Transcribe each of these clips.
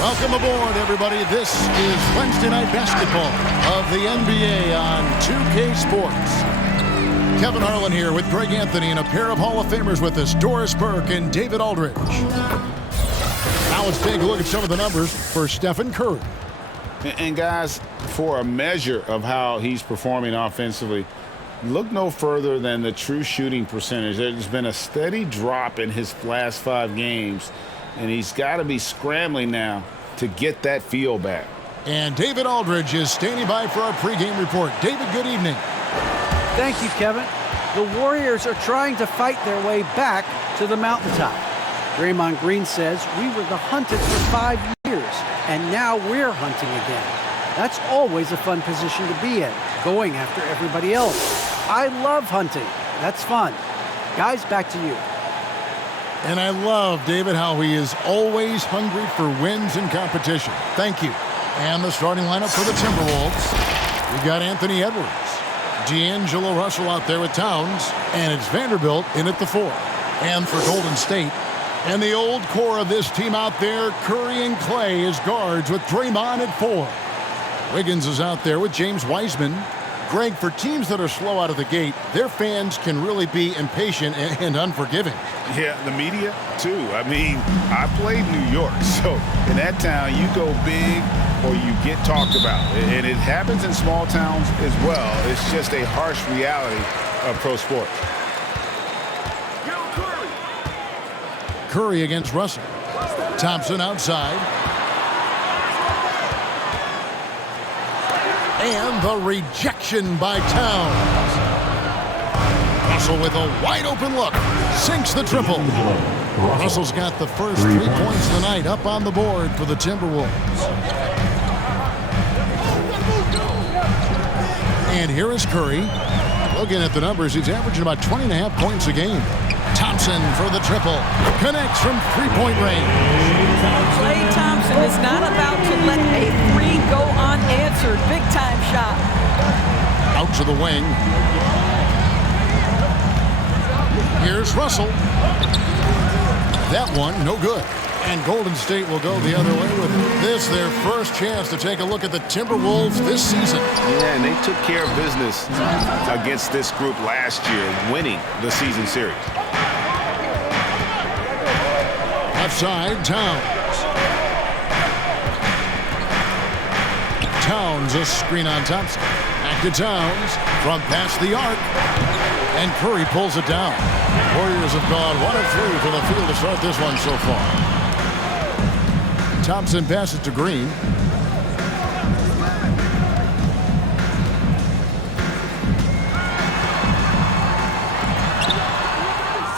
Welcome aboard, everybody. This is Wednesday Night Basketball of the NBA on 2K Sports. Kevin Harlan here with Greg Anthony and a pair of Hall of Famers with us, Doris Burke and David Aldridge. Now let's take a look at some of the numbers for Stephen Curry. And guys, for a measure of how he's performing offensively, look no further than the true shooting percentage. There's been a steady drop in his last 5 games, and he's got to be scrambling now to get that feel back. And David Aldridge is standing by for our pregame report. David, good evening. Thank you, Kevin. The Warriors are trying to fight their way back to the mountaintop. Draymond Green says we were the hunted for 5 years, and now we're hunting again. That's always a fun position to be in, going after everybody else. I love hunting. That's fun. Guys, back to you. And I love, David, how he is always hungry for wins and competition. Thank you. And the starting lineup for the Timberwolves. We've got Anthony Edwards, D'Angelo Russell out there with Towns, and it's Vanderbilt in at the 4. And for Golden State, and the old core of this team out there, Curry and Clay as guards with Draymond at 4. Wiggins is out there with James Wiseman. Greg, for teams that are slow out of the gate, their fans can really be impatient and unforgiving. Yeah, the media, too. I mean, I played New York, so in that town, you go big or you get talked about. And it happens in small towns as well. It's just a harsh reality of pro sports. Curry against Russell. Thompson outside. And the rejection by Towns. Russell with a wide open look. Sinks the triple. Russell's got the first 3 points of the night up on the board for the Timberwolves. And here is Curry. Looking at the numbers, he's averaging about 20.5 points a game. Thompson for the triple. Connects from three-point range. Klay Thompson is not about to let a 3 go unanswered. Big-time shot. Out to the wing. Here's Russell. That one, no good. And Golden State will go the other way with this, their first chance to take a look at the Timberwolves this season. Yeah, and they took care of business against this group last year, winning the season series. Left side, Towns. Towns, a screen on Thompson. Back to Towns from past the arc. And Curry pulls it down. Warriors have gone 1 of 3 from the field to start this one so far. Thompson passes to Green.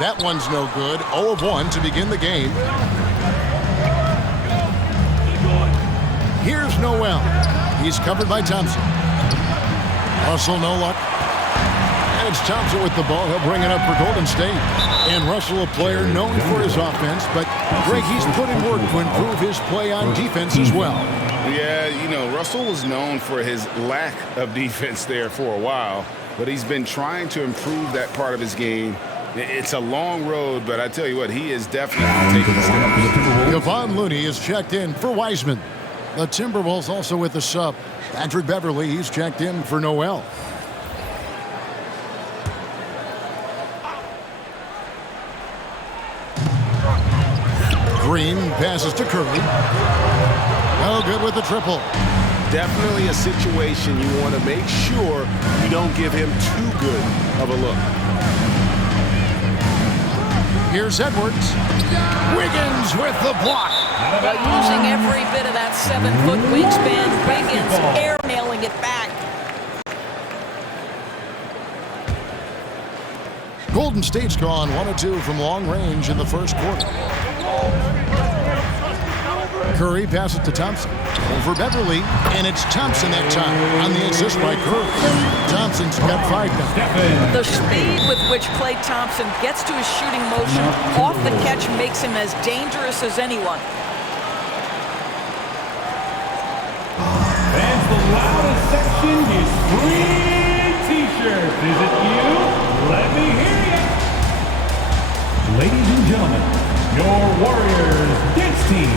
That one's no good. 0 of 1 to begin the game. Here's Noel. He's covered by Thompson. Russell, no luck. And it's Thompson with the ball. He'll bring it up for Golden State. And Russell, a player known for his offense, but Greg, he's put in work to improve his play on defense as well. Yeah, you know, Russell was known for his lack of defense there for a while, but he's been trying to improve that part of his game. It's a long road, but I tell you what, he is definitely taking steps. Kevon Looney is checked in for Wiseman. The Timberwolves also with the sub. Patrick Beverly, he's checked in for Noel. Green passes to Curry. No good with the triple. Definitely a situation you want to make sure you don't give him too good of a look. Here's Edwards. Wiggins with the block. Using every bit of that 7-foot wingspan. Wiggins air nailing it back. Golden State's gone 1 of 2 from long range in the first quarter. Curry passes to Thompson. Over Beverly, and it's Thompson that time on the assist by Curry. Thompson's got 5 now. The speed with which Klay Thompson gets to his shooting motion off the catch makes him as dangerous as anyone. And the loudest section is free t-shirts. Is it you? Let me hear you. Ladies and gentlemen, your Warriors dance team.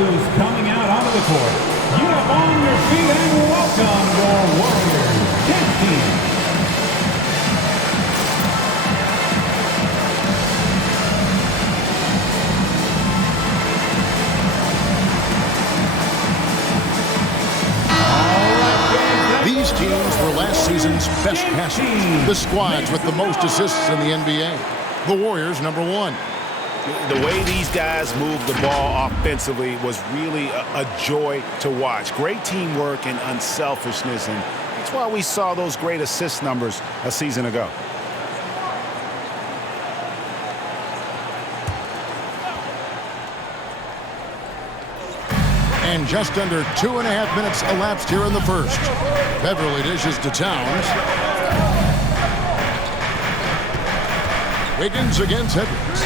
who's coming out onto the court. Get up on your feet and welcome your Warriors. 15. These teams were last season's best passers. The squads with the most assists in the NBA. The Warriors, number 1. The way these guys moved the ball offensively was really a joy to watch. Great teamwork and unselfishness, and that's why we saw those great assist numbers a season ago. And just under 2.5 minutes elapsed here in the first. Beverly dishes to Towns. Wiggins against Edwards.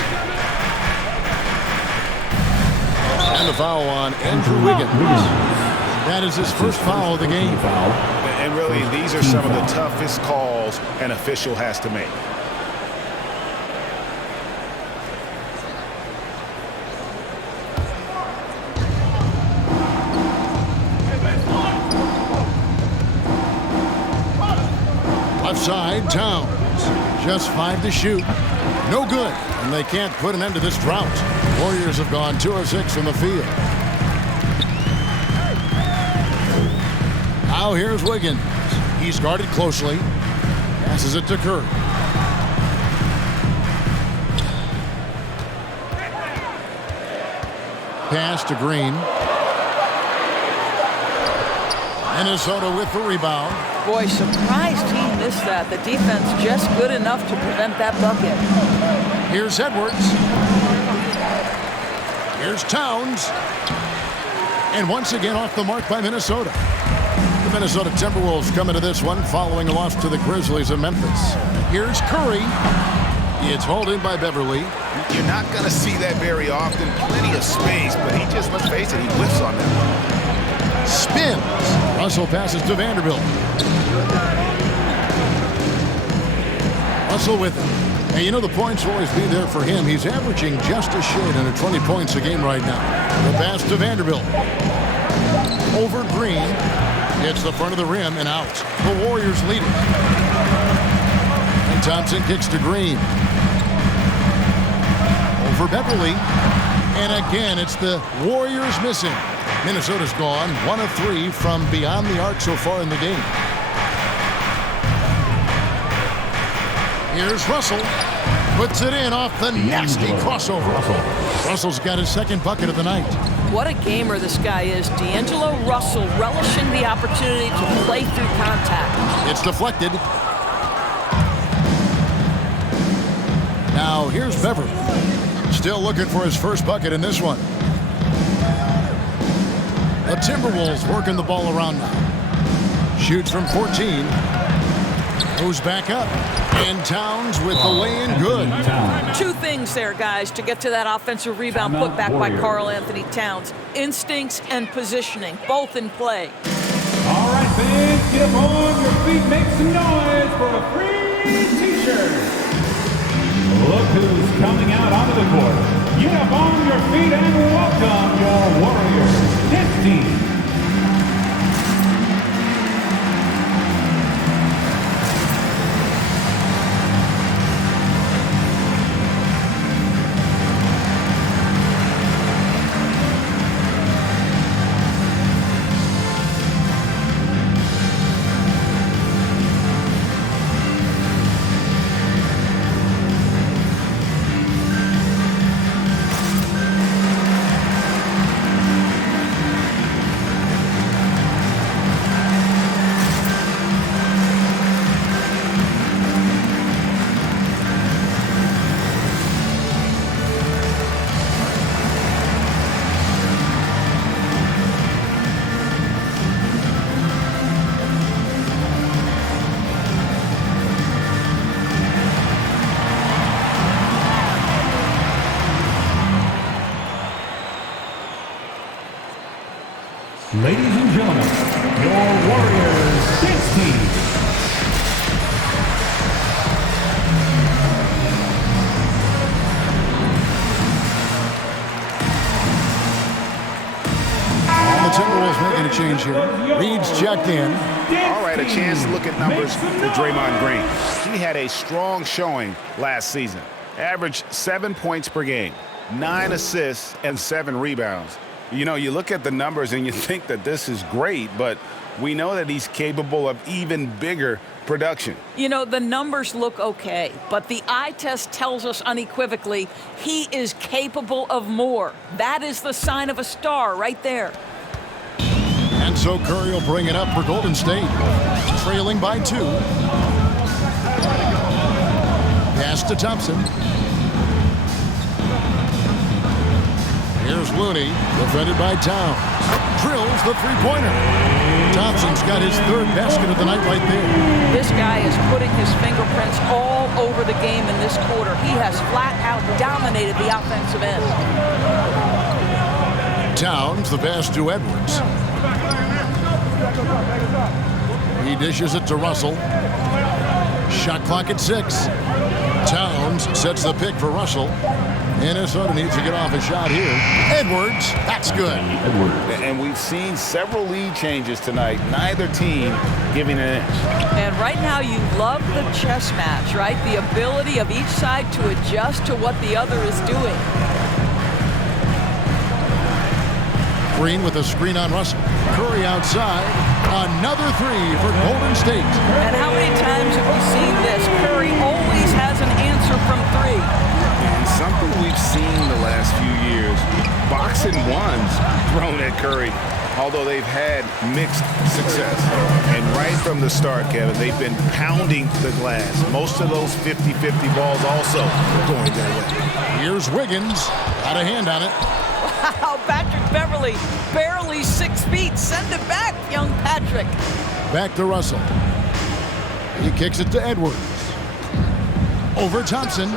And the foul on Andrew Wiggins. That is his first foul of the game. And really, these are some of the toughest calls an official has to make. Left side, Towns. Just 5 to shoot. No good. And they can't put an end to this drought. Warriors have gone 2 of 6 from the field. Now here's Wiggins. He's guarded closely. Passes it to Curry. Pass to Green. Minnesota with the rebound. Boy, surprised he missed that. The defense just good enough to prevent that bucket. Here's Edwards. Here's Towns. And once again off the mark by Minnesota. The Minnesota Timberwolves come into this one following a loss to the Grizzlies of Memphis. Here's Curry. It's hauled in by Beverly. You're not going to see that very often. Plenty of space, but he just, let's face it, he whiffs on that. Spins. Russell passes to Vanderbilt. Russell with him. And you know the points will always be there for him. He's averaging just a shade under 20 points a game right now. The pass to Vanderbilt. Over Green. Hits the front of the rim and out. The Warriors lead it. And Thompson kicks to Green. Over Beverly. And again, it's the Warriors missing. Minnesota's gone 1 of 3 from beyond the arc so far in the game. Here's Russell. Puts it in off the nasty crossover. Russell's got his second bucket of the night. What a gamer this guy is. D'Angelo Russell relishing the opportunity to play through contact. It's deflected. Now here's Beverly. Still looking for his first bucket in this one. The Timberwolves working the ball around now. Shoots from 14. Goes back up. And Towns with the lay-in good. 2 things there, guys, to get to that offensive rebound put back by Karl Anthony Towns. Instincts and positioning, both in play. All right, fans, get up on your feet, make some noise for a free T-shirt. Look who's coming out onto the court. Get up on your feet and welcome your Warriors. 15. Ladies and gentlemen, your Warriors dance team. Timberwolves making a change here. Reed's checked in. All right, a chance to look at numbers for Draymond Green. He had a strong showing last season. Averaged 7 points per game, 9 assists, and 7 rebounds. You know, you look at the numbers and you think that this is great, but we know that he's capable of even bigger production. You know, the numbers look okay, but the eye test tells us unequivocally he is capable of more. That is the sign of a star right there. And so Curry will bring it up for Golden State, trailing by 2. Pass to Thompson. Here's Looney, defended by Towns. Drills the three-pointer. Thompson's got his 3rd basket of the night right there. This guy is putting his fingerprints all over the game in this quarter. He has flat out dominated the offensive end. Towns, the pass to Edwards. He dishes it to Russell. Shot clock at 6. Towns sets the pick for Russell. Minnesota needs to get off a shot here. Edwards, that's good. And we've seen several lead changes tonight. Neither team giving an inch. And right now you love the chess match, right? The ability of each side to adjust to what the other is doing. Green with a screen on Russell. Curry outside. Another 3 for Golden State. And how many times have we seen this? Curry always has an answer from 3. And something we've seen the last few years, boxing ones thrown at Curry, although they've had mixed success. And right from the start, Kevin, they've been pounding the glass. Most of those 50-50 balls also going their way. Here's Wiggins. Got a hand on it. Wow, Patrick Beverly, barely 6 feet. Send it back, young Patrick. Back to Russell. He kicks it to Edwards. Over Thompson.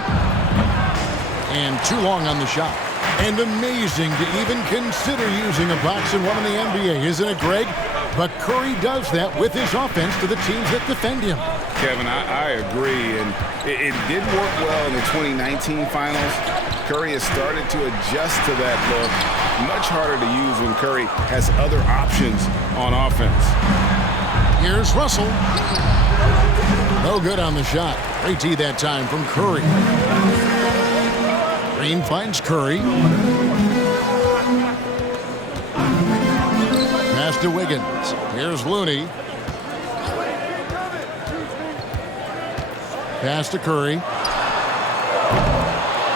And too long on the shot. And amazing to even consider using a box and one in the NBA, isn't it, Greg? But Curry does that with his offense to the teams that defend him. Kevin, I agree, and it did work well in the 2019 finals. Curry has started to adjust to that look. Much harder to use when Curry has other options on offense. Here's Russell. No good on the shot. Great tee that time from Curry. Green finds Curry. Pass to Wiggins. Here's Looney. Pass to Curry.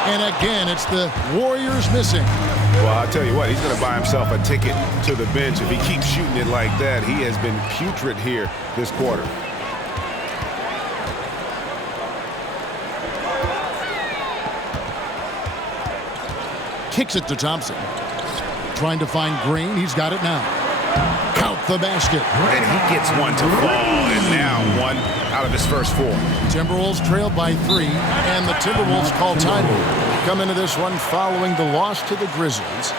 And again, it's the Warriors missing. Well, I'll tell you what, he's going to buy himself a ticket to the bench if he keeps shooting it like that. He has been putrid here this quarter. Kicks it to Thompson. Trying to find Green. He's got it now. Count the basket. And he gets one to fall, and now 1 out of his first 4. Timberwolves trailed by 3, and the Timberwolves call timeout. Come into this one following the loss to the Grizzlies.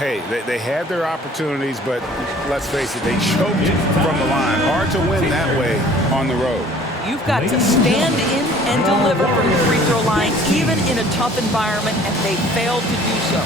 Hey, they had their opportunities, but let's face it, they choked from the line. Hard to win that way on the road. You've got to stand in and deliver from the free throw line, even in a tough environment, and they failed to do so.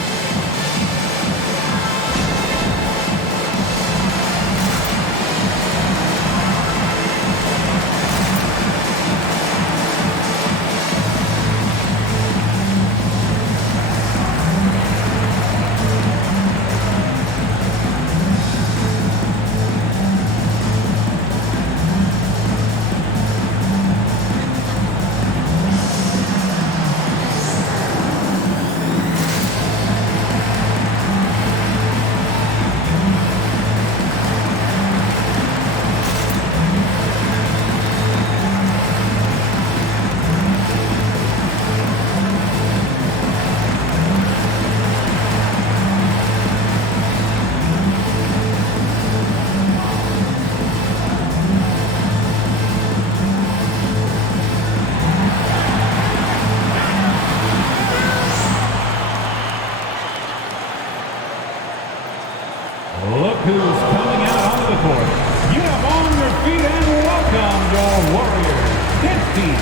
Look who's coming out onto the court. Get up on your feet and welcome your Warriors. This team.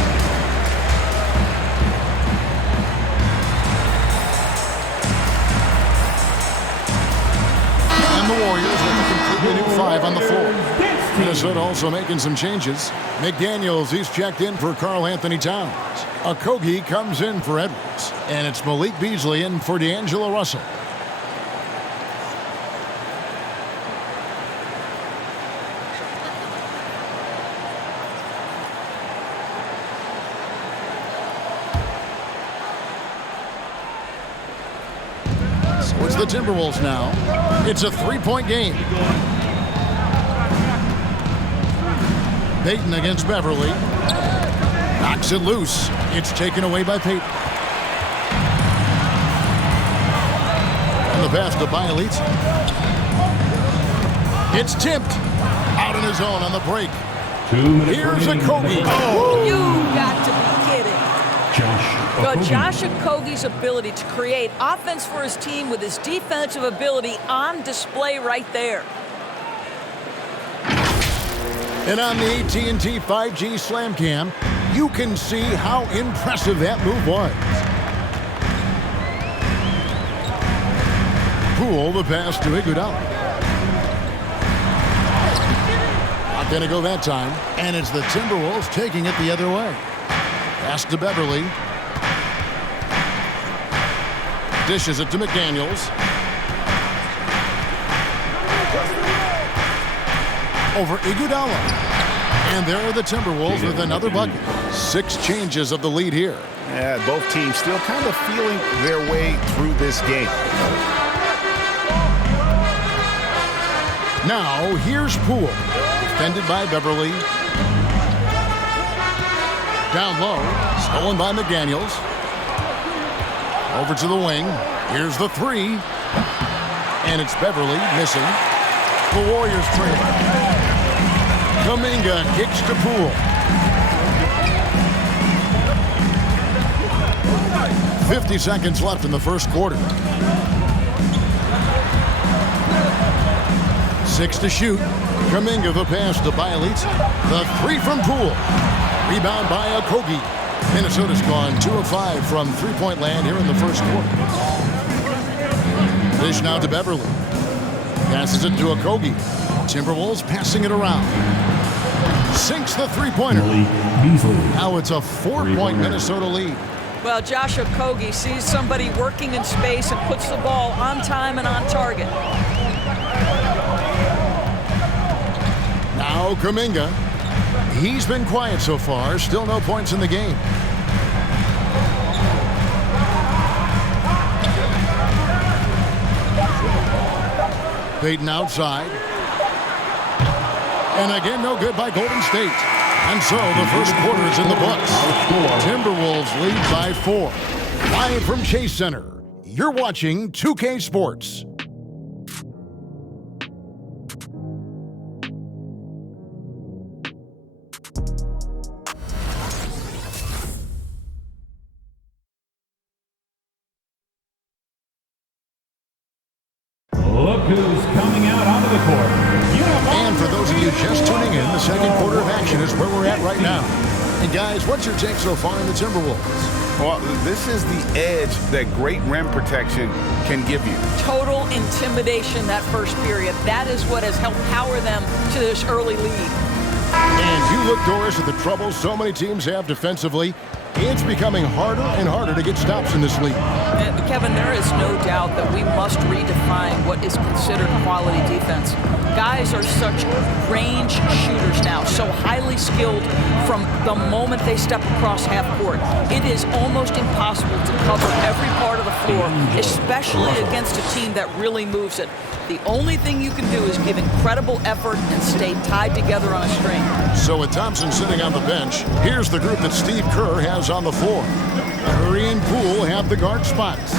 And the Warriors with the the new 5 on the floor. Minnesota also making some changes. McDaniels, he's checked in for Karl Anthony Towns. Okogie comes in for Edwards. And it's Malik Beasley in for D'Angelo Russell. So it's the Timberwolves now. It's a 3-point game. Payton against Beverly. Knocks it loose. It's taken away by Payton. And the pass to Bielitz. It's tipped. Out in his own on the break. Here's Okogie. Oh. You got to be kidding. Josh Okogie's ability to create offense for his team with his defensive ability on display right there. And on the AT&T 5G Slam Cam, you can see how impressive that move was. Poole, the pass to Iguodala. Not going to go that time. And it's the Timberwolves taking it the other way. Pass to Beverly. Dishes it to McDaniels. Over Iguodala. And there are the Timberwolves with another bucket. 6 changes of the lead here. Yeah, both teams still kind of feeling their way through this game. Now, here's Poole. Defended by Beverly. Down low. Stolen by McDaniels. Over to the wing. Here's the 3. And it's Beverly missing. The Warriors trail. Kuminga kicks to Poole. 50 seconds left in the first quarter. 6 to shoot. Kuminga the pass to Bielitz. The 3 from Poole. Rebound by Okogie. Minnesota's gone 2 of 5 from three-point land here in the first quarter. Dish now to Beverly. Passes it to Okogie. Timberwolves passing it around. Sinks the three-pointer. Now it's a 4-point Minnesota lead. Well, Josh Okogie sees somebody working in space and puts the ball on time and on target. Now Kuminga. He's been quiet so far. Still no points in the game. Payton outside. And again, no good by Golden State. And so the first quarter is in the books. Timberwolves lead by 4. Live from Chase Center, you're watching 2K Sports. Look who's coming out onto the court. And for those of you just tuning in, the second quarter of action is where we're at right now. And guys, what's your take so far in the Timberwolves? Well, this is the edge that great rim protection can give you. Total intimidation that first period. That is what has helped power them to this early lead. And you look, Doris, at the troubles so many teams have defensively. It's becoming harder and harder to get stops in this league. And Kevin, there is no doubt that we must redefine what is considered quality defense. Guys are such range shooters now, so highly skilled from the moment they step across half court. It is almost impossible to cover every part of the floor, especially against a team that really moves it. The only thing you can do is give incredible effort and stay tied together on a string. So with Thompson sitting on the bench, here's the group that Steve Kerr has on the floor. Curry and Poole have the guard spots.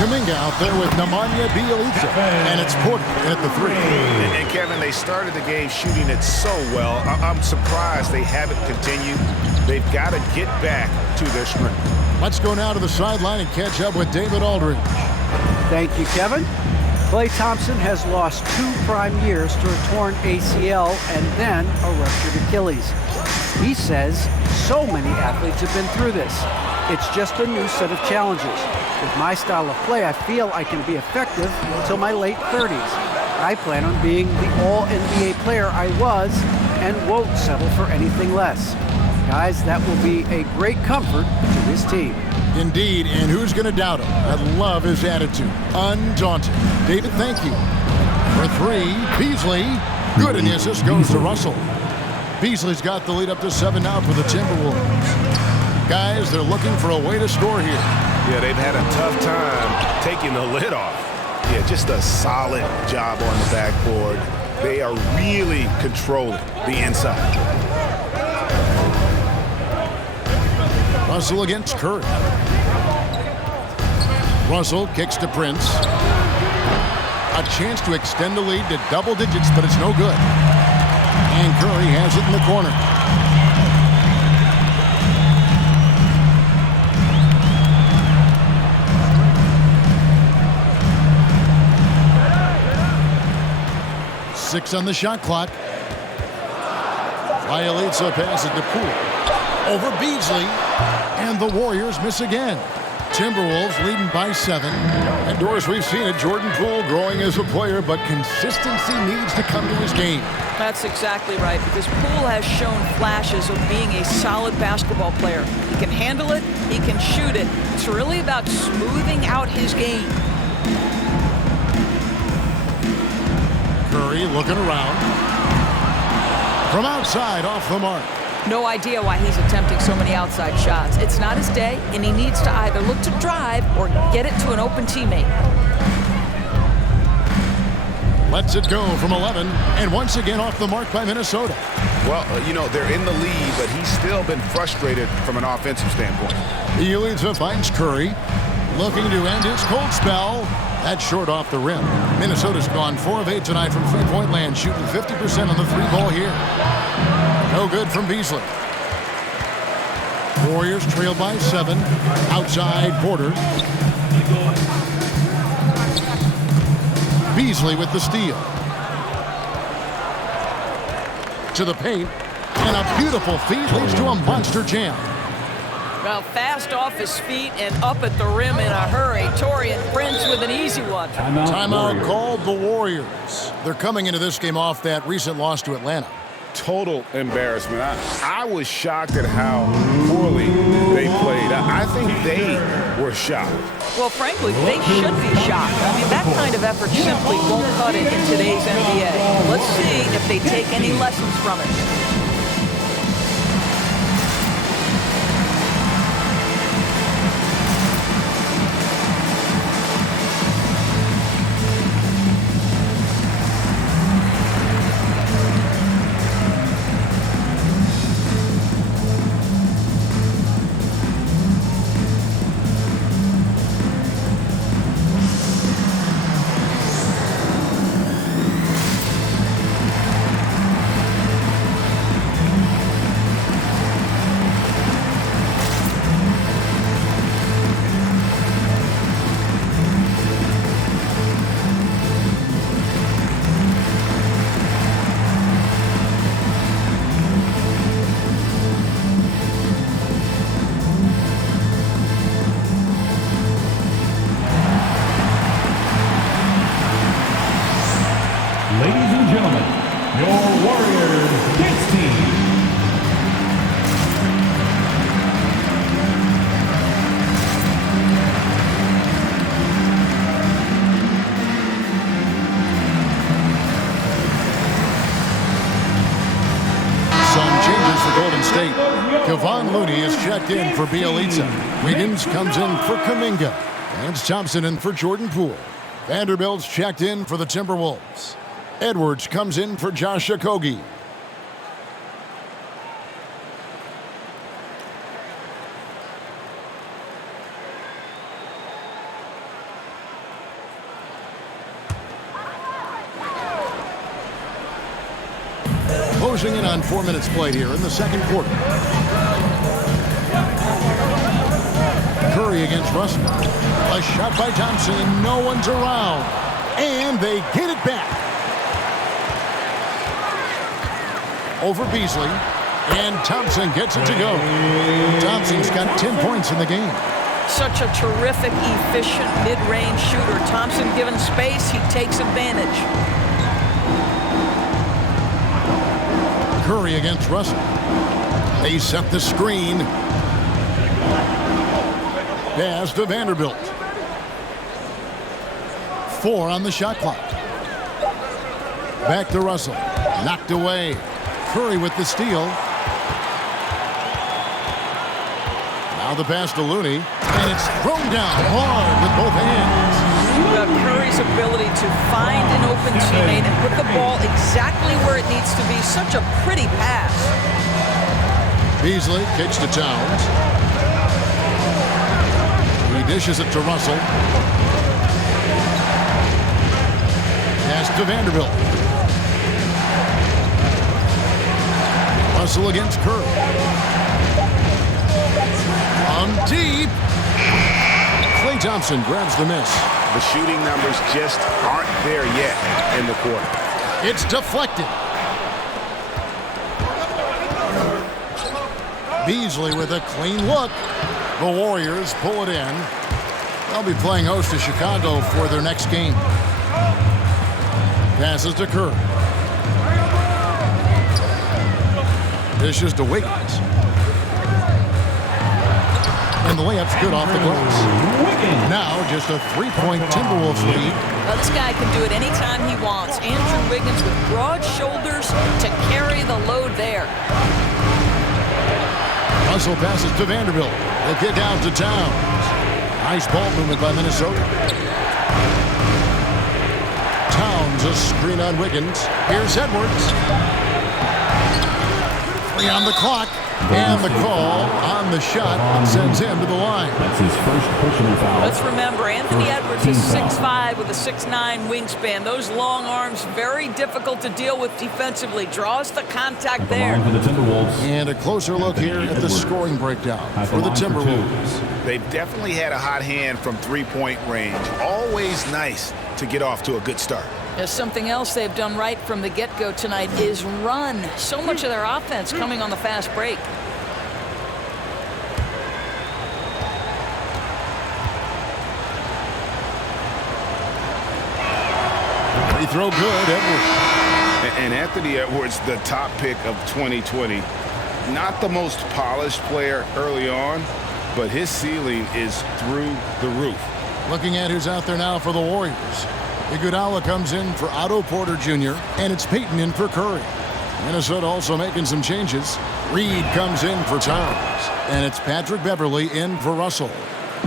Kuminga out there with Nemanja Bjelica. And it's Porter at the 3. And Kevin, they started the game shooting it so well. I'm surprised they haven't continued. They've got to get back to their strength. Let's go now to the sideline and catch up with David Aldridge. Thank you, Kevin. Klay Thompson has lost 2 prime years to a torn ACL and then a ruptured Achilles. He says so many athletes have been through this. It's just a new set of challenges. With my style of play, I feel I can be effective until my late 30s. I plan on being the all-NBA player I was and won't settle for anything less. Guys, that will be a great comfort to this team. Indeed, and who's going to doubt him? I love his attitude. Undaunted. David, thank you. For three, Beasley. Good, and the assist goes to Russell. Beasley's got the lead up to 7 now for the Timberwolves. Guys, they're looking for a way to score here. Yeah, they've had a tough time taking the lid off. Yeah, just a solid job on the backboard. They are really controlling the inside. Russell against Curry. Russell kicks to Prince. A chance to extend the lead to double digits, but it's no good. And Curry has it in the corner. Six on the shot clock. Bielitsa passes to Poole. Over Beasley. And the Warriors miss again. Timberwolves leading by 7. And Doris, we've seen it. Jordan Poole growing as a player, but consistency needs to come to his game. That's exactly right, because Poole has shown flashes of being a solid basketball player. He can handle it, he can shoot it. It's really about smoothing out his game. Curry looking around. From outside, off the mark. No idea why he's attempting so many outside shots. It's not his day, and he needs to either look to drive or get it to an open teammate. Lets it go from 11, and once again off the mark by Minnesota. Well, you know, they're in the lead, but he's still been frustrated from an offensive standpoint. Bielitsa finds Curry, looking to end his cold spell. That's short off the rim. Minnesota's gone 4 of 8 tonight from three-point land, shooting 50% on the three ball here. No good from Beasley. Warriors trail by 7. Outside Porter. Beasley with the steal. To the paint. And a beautiful feed leads to a monster jam. Well, fast off his feet and up at the rim in a hurry. Taurean Prince with an easy one. Timeout called the Warriors. They're coming into this game off that recent loss to Atlanta. Total embarrassment. I was shocked at how poorly they played. I think they were shocked. Well, frankly, they should be shocked. I mean, that kind of effort simply won't cut it in today's NBA. Let's see if they take any lessons from it. Ladies and gentlemen, your Warriors Kicks team. Some changes for Golden State. Kevon Looney is checked in for Bielitsa. Wiggins comes in for Kuminga. Lance Thompson in for Jordan Poole. Vanderbilt's checked in for the Timberwolves. Edwards comes in for Josh Okogie. Closing in on 4 minutes played here in the second quarter. Curry against Russell. A shot by Thompson, and no one's around. And they get it back. Over Beasley. And Thompson gets it to go. Thompson's got 10 points in the game. Such a terrific, efficient mid-range shooter. Thompson given space, he takes advantage. Curry against Russell. They set the screen. Pass to Vanderbilt. 4 on the shot clock. Back to Russell. Knocked away. Curry with the steal. Now the pass to Looney. And it's thrown down hard with both hands. Curry's ability to find an open teammate and put the ball exactly where it needs to be. Such a pretty pass. Beasley kicks to Towns. He dishes it to Russell. Pass to Vanderbilt. Russell against Curry. On deep. Klay Thompson grabs the miss. The shooting numbers just aren't there yet in the quarter. It's deflected. Beasley with a clean look. The Warriors pull it in. They'll be playing host to Chicago for their next game. Passes to Curry. Dishes to Wiggins. And the layup's good off the glass. Now just a 3-point Timberwolves lead. This guy can do it anytime he wants. Andrew Wiggins with broad shoulders to carry the load there. Russell passes to Vanderbilt. The kick out to Towns. Nice ball movement by Minnesota. Towns a screen on Wiggins. Here's Edwards. 3 on the clock. And the call on the shot sends him to the line. That's his first personal foul. Let's remember, Anthony Edwards is 6'5" with a 6'9" wingspan. Those long arms, very difficult to deal with defensively. Draws the contact there. For the Timberwolves. And a closer look here at the scoring breakdown for the Timberwolves. They've definitely had a hot hand from three-point range. Always nice to get off to a good start. There's something else they've done right from the get-go tonight is run. So much of their offense coming on the fast break. Free throw good, Edwards. And Anthony Edwards, the top pick of 2020. Not the most polished player early on, but his ceiling is through the roof. Looking at who's out there now for the Warriors. Iguodala comes in for Otto Porter Jr., and it's Payton in for Curry. Minnesota also making some changes. Reed comes in for Towns, and it's Patrick Beverley in for Russell.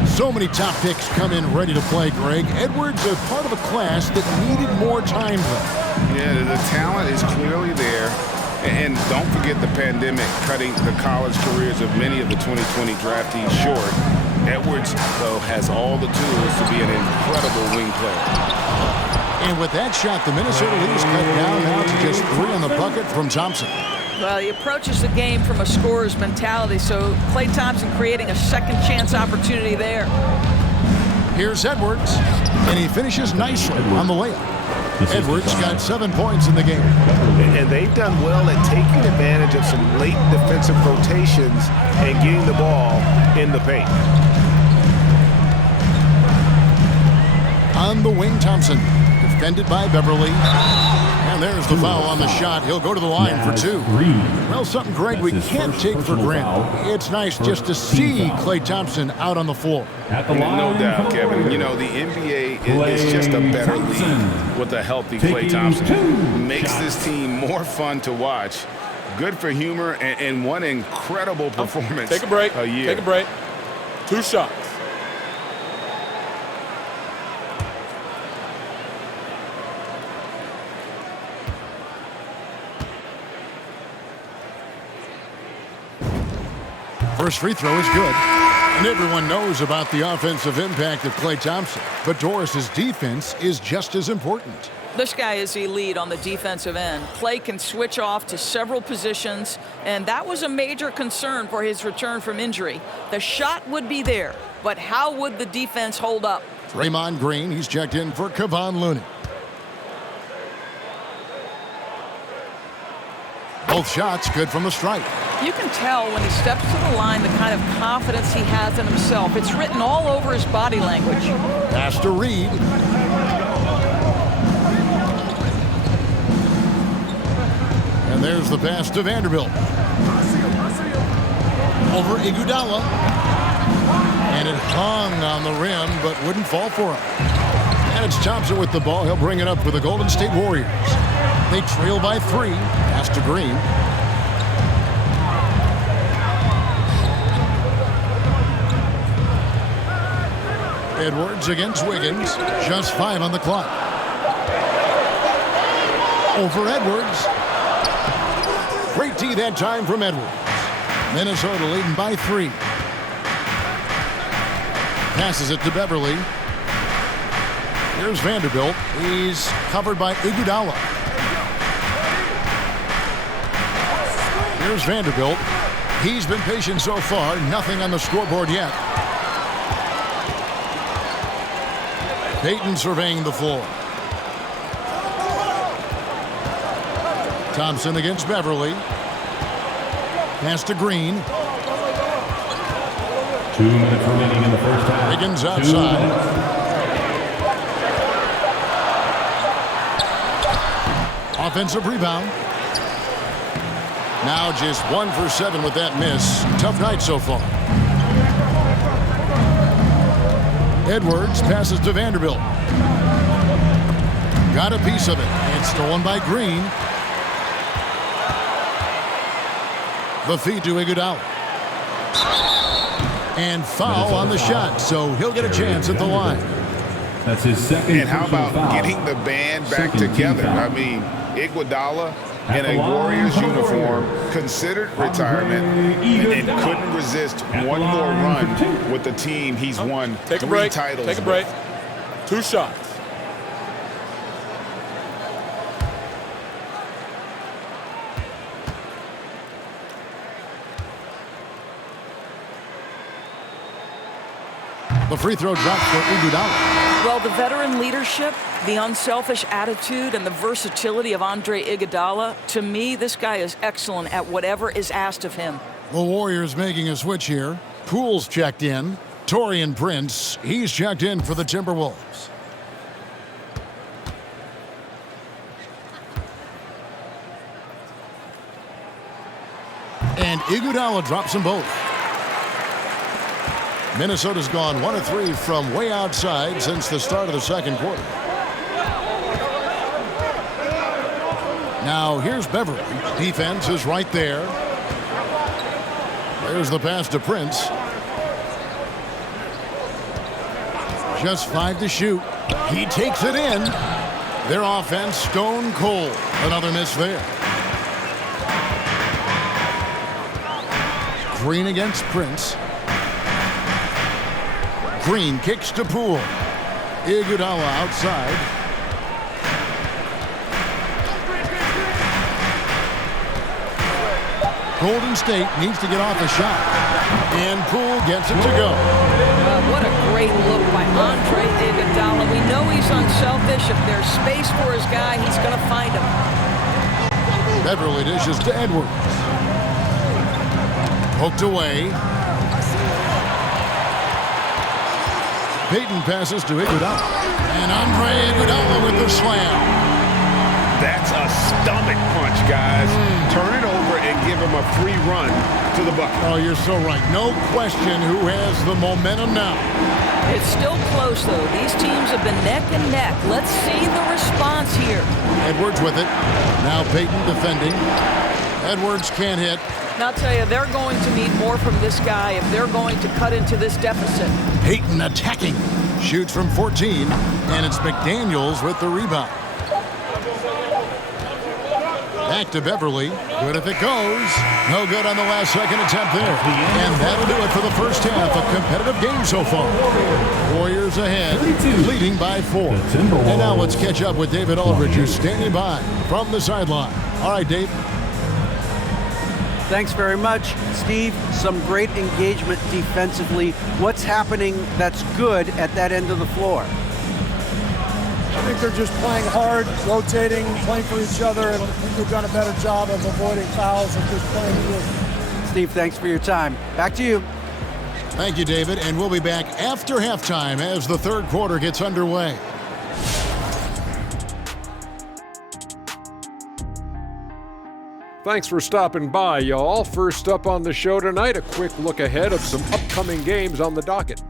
So many top picks come in ready to play, Greg. Edwards is part of a class that needed more time, though. Yeah, the talent is clearly there. And don't forget the pandemic cutting the college careers of many of the 2020 draftees short. Edwards, though, has all the tools to be an incredible wing player. And with that shot, the Minnesota lead cut down now to just 3 on the bucket from Thompson. Well, he approaches the game from a scorer's mentality, so Klay Thompson creating a second chance opportunity there. Here's Edwards, and he finishes nicely on the layup. Edwards got 7 points in the game. And they've done well at taking advantage of some late defensive rotations and getting the ball in the paint. On the wing, Thompson, defended by Beverley. And there's the foul on the shot. He'll go to the line for 2. Well, something, Greg, we can't take for granted. It's nice just to see Klay Thompson out on the floor. No doubt, Kevin. You know, the NBA is just a better league with a healthy Klay Thompson. Makes this team more fun to watch. Good for humor and one incredible performance. Take a break. A year. Take a break. 2 shots. First free throw is good. And everyone knows about the offensive impact of Klay Thompson. But Doris's defense is just as important. This guy is elite on the defensive end. Klay can switch off to several positions, and that was a major concern for his return from injury. The shot would be there, but how would the defense hold up? Draymond Green, he's checked in for Kevon Looney. Both shots good from the stripe. You can tell when he steps to the line the kind of confidence he has in himself. It's written all over his body language. Pass to Reed. And There's the pass to Vanderbilt. Over Iguodala. And it hung on the rim, but wouldn't fall for him. And it's Thompson with the ball. He'll bring it up for the Golden State Warriors. They trail by 3. Pass to Green. Edwards against Wiggins. Just 5 on the clock. Over Edwards. Great D that time from Edwards. Minnesota leading by 3. Passes it to Beverly. Here's Vanderbilt. He's covered by Iguodala. Here's Vanderbilt. He's been patient so far. Nothing on the scoreboard yet. Payton surveying the floor. Thompson against Beverly. Pass to Green. 2 minutes remaining in the first half. Wiggins outside. Offensive rebound. Now just 1 for 7 with that miss. Tough night so far. Edwards passes to Vanderbilt. Got a piece of it. And stolen by Green. The feed to Iguodala. And foul on the shot, so he'll get a chance at the line. That's his second. And how about getting the band back together? I mean, Iguodala in a Warriors uniform, considered retirement, and couldn't resist one more run with the team he's won 3 titles. Take a break. 2 shots. The free throw drops for Iguodala. Well, the veteran leadership, the unselfish attitude, and the versatility of Andre Iguodala, to me, this guy is excellent at whatever is asked of him. The Warriors making a switch here. Poole's checked in. Taurean Prince, he's checked in for the Timberwolves. And Iguodala drops them both. Minnesota's gone 1 of 3 from way outside since the start of the second quarter. Now here's Beverly. Defense is right there. There's the pass to Prince. Just 5 to shoot. He takes it in. Their offense stone cold. Another miss there. Green against Prince. Green kicks to Poole. Iguodala outside. Golden State needs to get off a shot. And Poole gets it to go. What a great look by Andre Iguodala. We know he's unselfish. If there's space for his guy, he's going to find him. Beverly dishes to Edwards. Poked away. Payton passes to Iguodala. And Andre Iguodala with the slam. That's a stomach punch, guys. Turn it over and give him a free run to the bucket. Oh, you're so right. No question who has the momentum now. It's still close, though. These teams have been neck and neck. Let's see the response here. Edwards with it. Now Payton defending. Edwards can't hit. And I'll tell you, they're going to need more from this guy if they're going to cut into this deficit. Payton attacking. Shoots from 14. And it's McDaniels with the rebound. Back to Beverly. Good if it goes. No good on the last second attempt there. And that'll do it for the first half. A competitive game so far. Warriors ahead, leading by 4. And now let's catch up with David Aldridge, who's standing by from the sideline. All right, Dave. Thanks very much, Steve. Some great engagement defensively. What's happening that's good at that end of the floor? I think they're just playing hard, rotating, playing for each other, and I think they've done a better job of avoiding fouls and just playing good. Steve, thanks for your time. Back to you. Thank you, David, and we'll be back after halftime as the third quarter gets underway. Thanks for stopping by, y'all. First up on the show tonight, a quick look ahead of some upcoming games on the docket.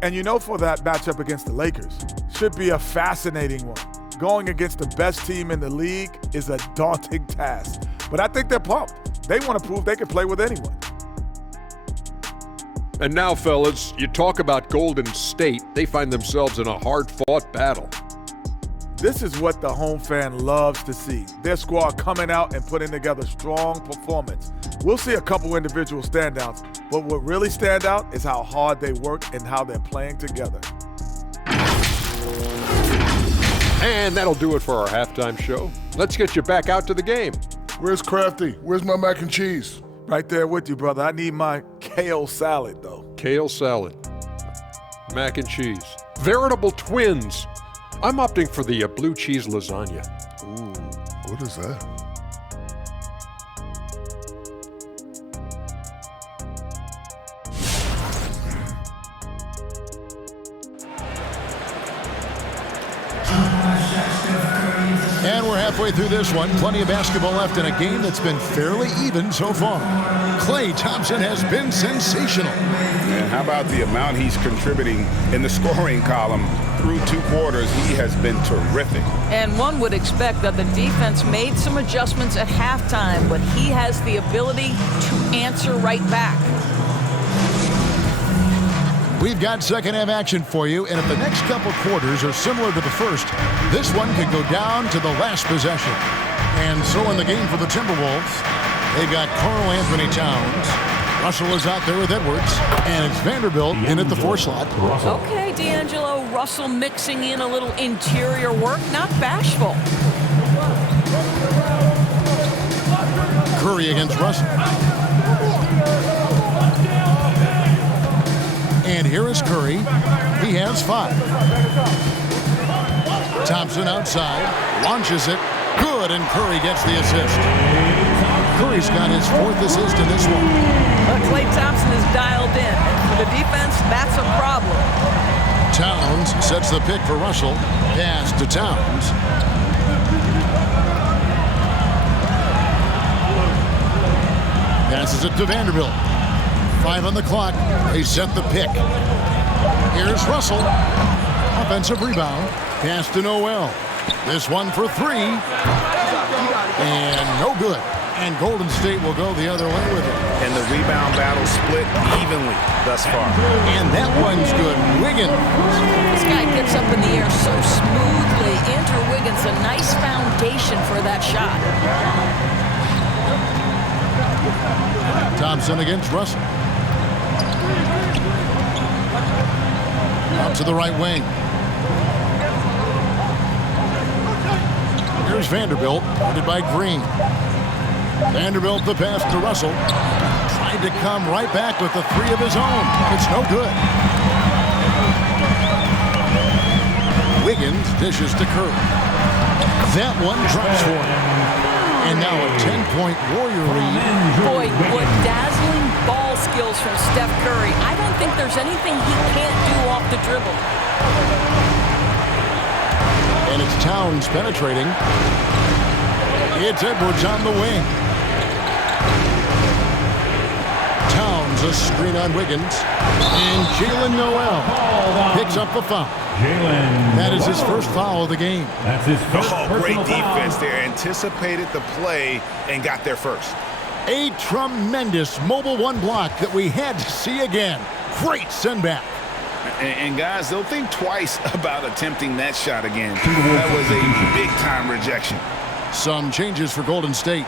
And for that matchup against the Lakers, should be a fascinating one. Going against the best team in the league is a daunting task. But I think they're pumped. They want to prove they can play with anyone. And now, fellas, you talk about Golden State. They find themselves in a hard-fought battle. This is what the home fan loves to see. Their squad coming out and putting together strong performance. We'll see a couple individual standouts, but what really stand out is how hard they work and how they're playing together. And that'll do it for our halftime show. Let's get you back out to the game. Where's Crafty? Where's my mac and cheese? Right there with you, brother. I need my kale salad, though. Kale salad. Mac and cheese. Veritable twins. I'm opting for the blue cheese lasagna. Ooh, what is that? And we're halfway through this one. Plenty of basketball left in a game that's been fairly even so far. Klay Thompson has been sensational. And how about the amount he's contributing in the scoring column through 2 quarters? He has been terrific. And one would expect that the defense made some adjustments at halftime, but he has the ability to answer right back. We've got second-half action for you, and if the next couple quarters are similar to the first, this one could go down to the last possession. And so in the game for the Timberwolves, they got Karl Anthony Towns. Russell is out there with Edwards, and it's Vanderbilt in at the 4 slot. Okay, D'Angelo Russell mixing in a little interior work, not bashful. Curry against Russell. And here is Curry. He has 5. Thompson outside, launches it. Good, and Curry gets the assist. Curry's got his 4th assist in this one. But Klay Thompson is dialed in. For the defense, that's a problem. Towns sets the pick for Russell. Pass to Towns. Passes it to Vanderbilt. 5 on the clock. They set the pick. Here's Russell. Offensive rebound. Pass to Noel. This one for 3. And no good. And Golden State will go the other way with it. And the rebound battle split evenly thus far. And that one's good. Wiggins. This guy gets up in the air so smoothly. Andrew Wiggins, a nice foundation for that shot. Thompson against Russell. Out to the right wing. Here's Vanderbilt, guarded by Green. Vanderbilt the pass to Russell. Tried to come right back with the 3 of his own. It's no good. Wiggins dishes to Curry. That one drops for him. And now a 10-point Warrior lead. Boy, what dazzling ball skills from Steph Curry. I don't think there's anything he can't do off the dribble. And it's Towns penetrating. It's Edwards on the wing. Towns a screen on Wiggins. And Jalen Noel picks up the foul. That is his first foul of the game. That's his first Great defense foul. there. Anticipated the play and got there first. A tremendous mobile 1 block that we had to see again. Great send back. And guys, they'll think twice about attempting that shot again. That was a big-time rejection. Some changes for Golden State.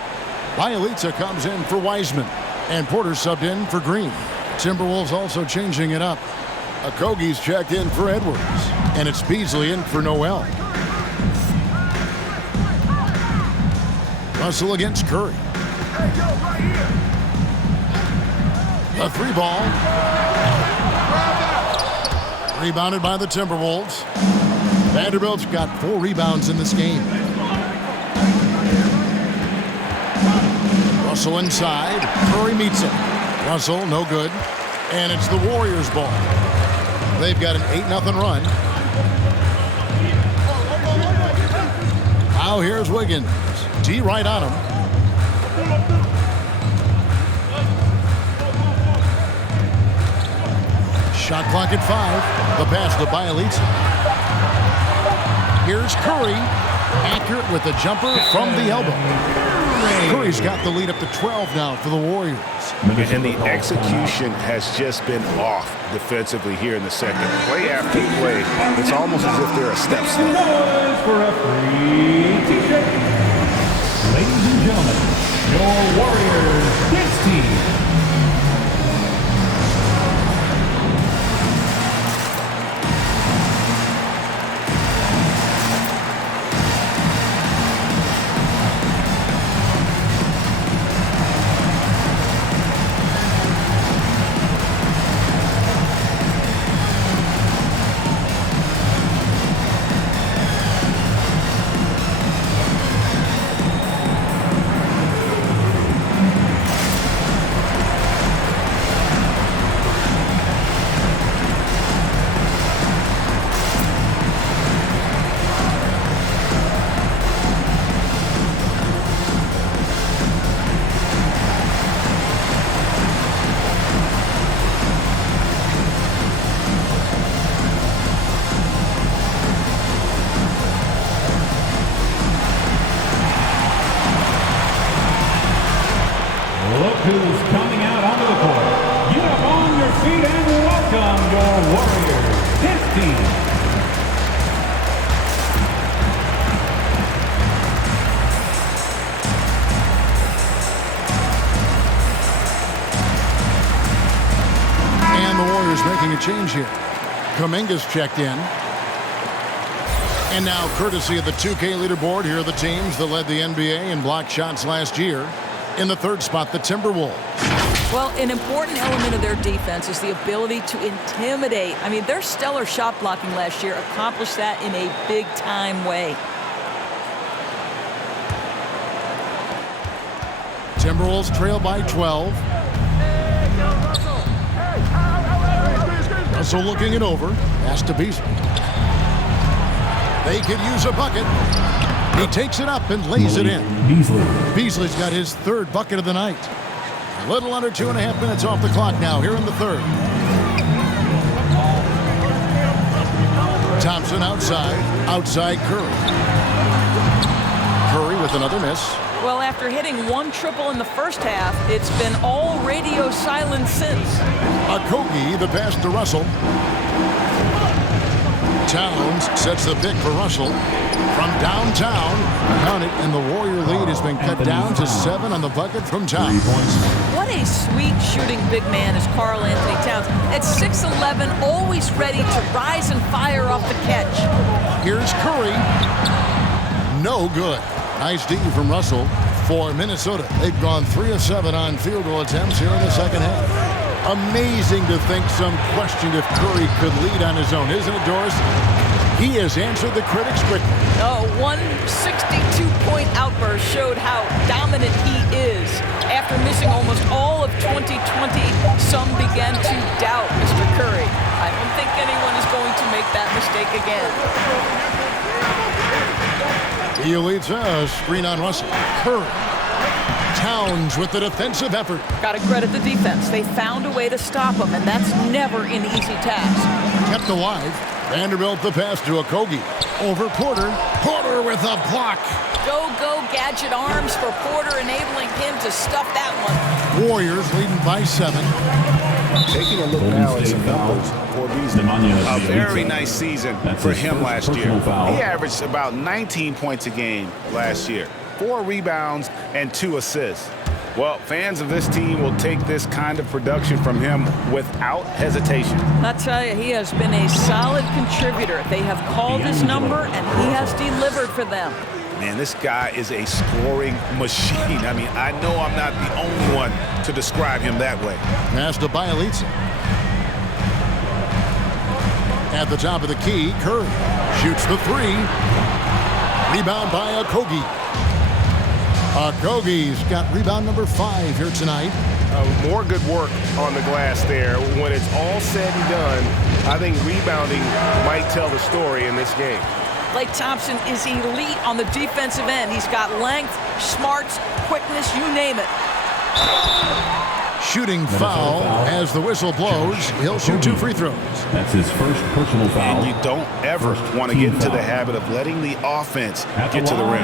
Bielitsa comes in for Wiseman, and Porter subbed in for Green. Timberwolves also changing it up. Okogie's checked in for Edwards, and it's Beasley in for Noel. Russell against Curry. A 3 ball. Rebounded by the Timberwolves. Vanderbilt's got 4 rebounds in this game. Russell inside. Curry meets him. Russell, no good. And it's the Warriors' ball. They've got an 8-0 run. Now here's Wiggins. D right on him. Shot clock at 5. The pass to Bielitsa. Here's Curry. Accurate with the jumper from the elbow. Curry's got the lead up to 12 now for the Warriors. And the execution has just been off defensively here in the second. Play after play, it's almost as if they're a step slow. For a free t-shirt. Ladies and gentlemen, your Warriors dance team. Look who's coming out onto the court. Get up on your feet and welcome your Warriors dance team. And the Warriors making a change here. Kuminga's checked in. And now, courtesy of the 2K leaderboard, here are the teams that led the NBA in block shots last year. In the third spot, the Timberwolves. Well, an important element of their defense is the ability to intimidate. I mean, their stellar shot blocking last year accomplished that in a big-time way. Timberwolves trail by 12. Russell looking it over. Pass to Beasley. They could use a bucket. He takes it up and lays it in. Beasley's got his third bucket of the night. A little under 2.5 minutes off the clock now here in the third. Thompson outside Curry. Curry with another miss. Well, after hitting one triple in the first half, it's been all radio silence since. Okogie, the pass to Russell. Towns sets the pick for Russell from downtown. Count it, and the Warrior lead has been cut down to 7 on the bucket from Towns. What a sweet shooting big man is Karl Anthony Towns. At 6'11", always ready to rise and fire off the catch. Here's Curry. No good. Nice D from Russell for Minnesota. They've gone 3 of 7 on field goal attempts here in the second half. Amazing to think some questioned if Curry could lead on his own, isn't it, Doris? He has answered the critics quickly. One 62-point outburst showed how dominant he is. After missing almost all of 2020, some began to doubt Mr. Curry. I don't think anyone is going to make that mistake again. He leads a screen on Russell. Curry. Towns with the defensive effort. Got to credit the defense. They found a way to stop him, and that's never an easy task. Kept alive. Vanderbilt the pass to Okogie. Over Porter. Porter with a block. Go gadget arms for Porter, enabling him to stuff that one. Warriors leading by 7. Taking a look now at some numbers for Beasley. A very nice season for him last year. He averaged about 19 points a game last year. 4 rebounds and 2 assists. Well, fans of this team will take this kind of production from him without hesitation. I'll tell you, he has been a solid contributor. They have called his number, and he has delivered for them. Man, this guy is a scoring machine. I mean, I know I'm not the only one to describe him that way. Pass to Bielitsa. At the top of the key, Curry shoots the 3. Rebound by Okogie. Okogie's got rebound number 5 here tonight. More good work on the glass there. When it's all said and done, I think rebounding might tell the story in this game. Klay Thompson is elite on the defensive end. He's got length, smarts, quickness, you name it. Shooting foul as the whistle blows. He'll shoot 2 free throws. That's his first personal foul. And you don't ever want to get into the habit of letting the offense get to the rim.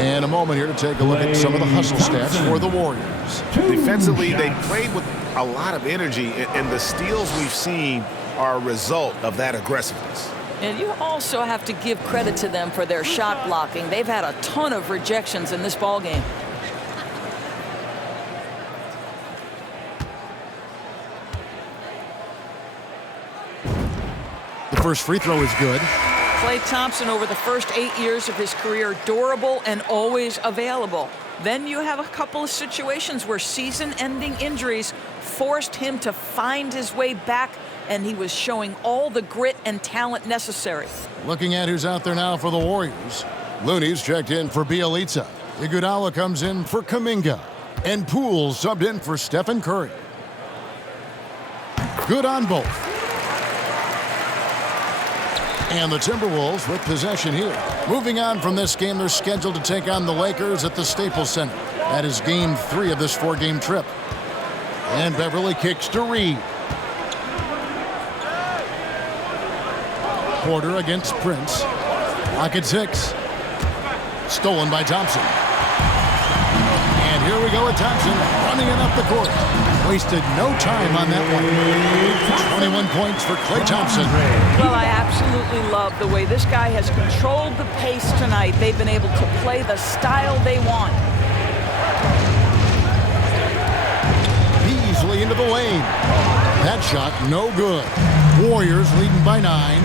And a moment here to take a look at some of the hustle stats for the Warriors. Defensively, they played with a lot of energy, and the steals we've seen are a result of that aggressiveness. And you also have to give credit to them for their shot blocking. They've had a ton of rejections in this ballgame. The first free throw is good. Klay Thompson, over the first 8 years of his career, durable and always available. Then you have a couple of situations where season-ending injuries forced him to find his way back, and he was showing all the grit and talent necessary. Looking at who's out there now for the Warriors. Looney's checked in for Bjelica. Iguodala comes in for Kuminga. And Poole subbed in for Stephen Curry. Good on both. And the Timberwolves with possession here. Moving on from this game, they're scheduled to take on the Lakers at the Staples Center. That is game 3 of this 4-game trip. And Beverly kicks to Reed. Porter against Prince. Lock at 6. Stolen by Thompson. And here we go with Thompson running it up the court. Wasted no time on that one. 21 points for Klay Thompson. Well, I absolutely love the way this guy has controlled the pace tonight. They've been able to play the style they want. Beasley into the lane. That shot no good. Warriors leading by 9.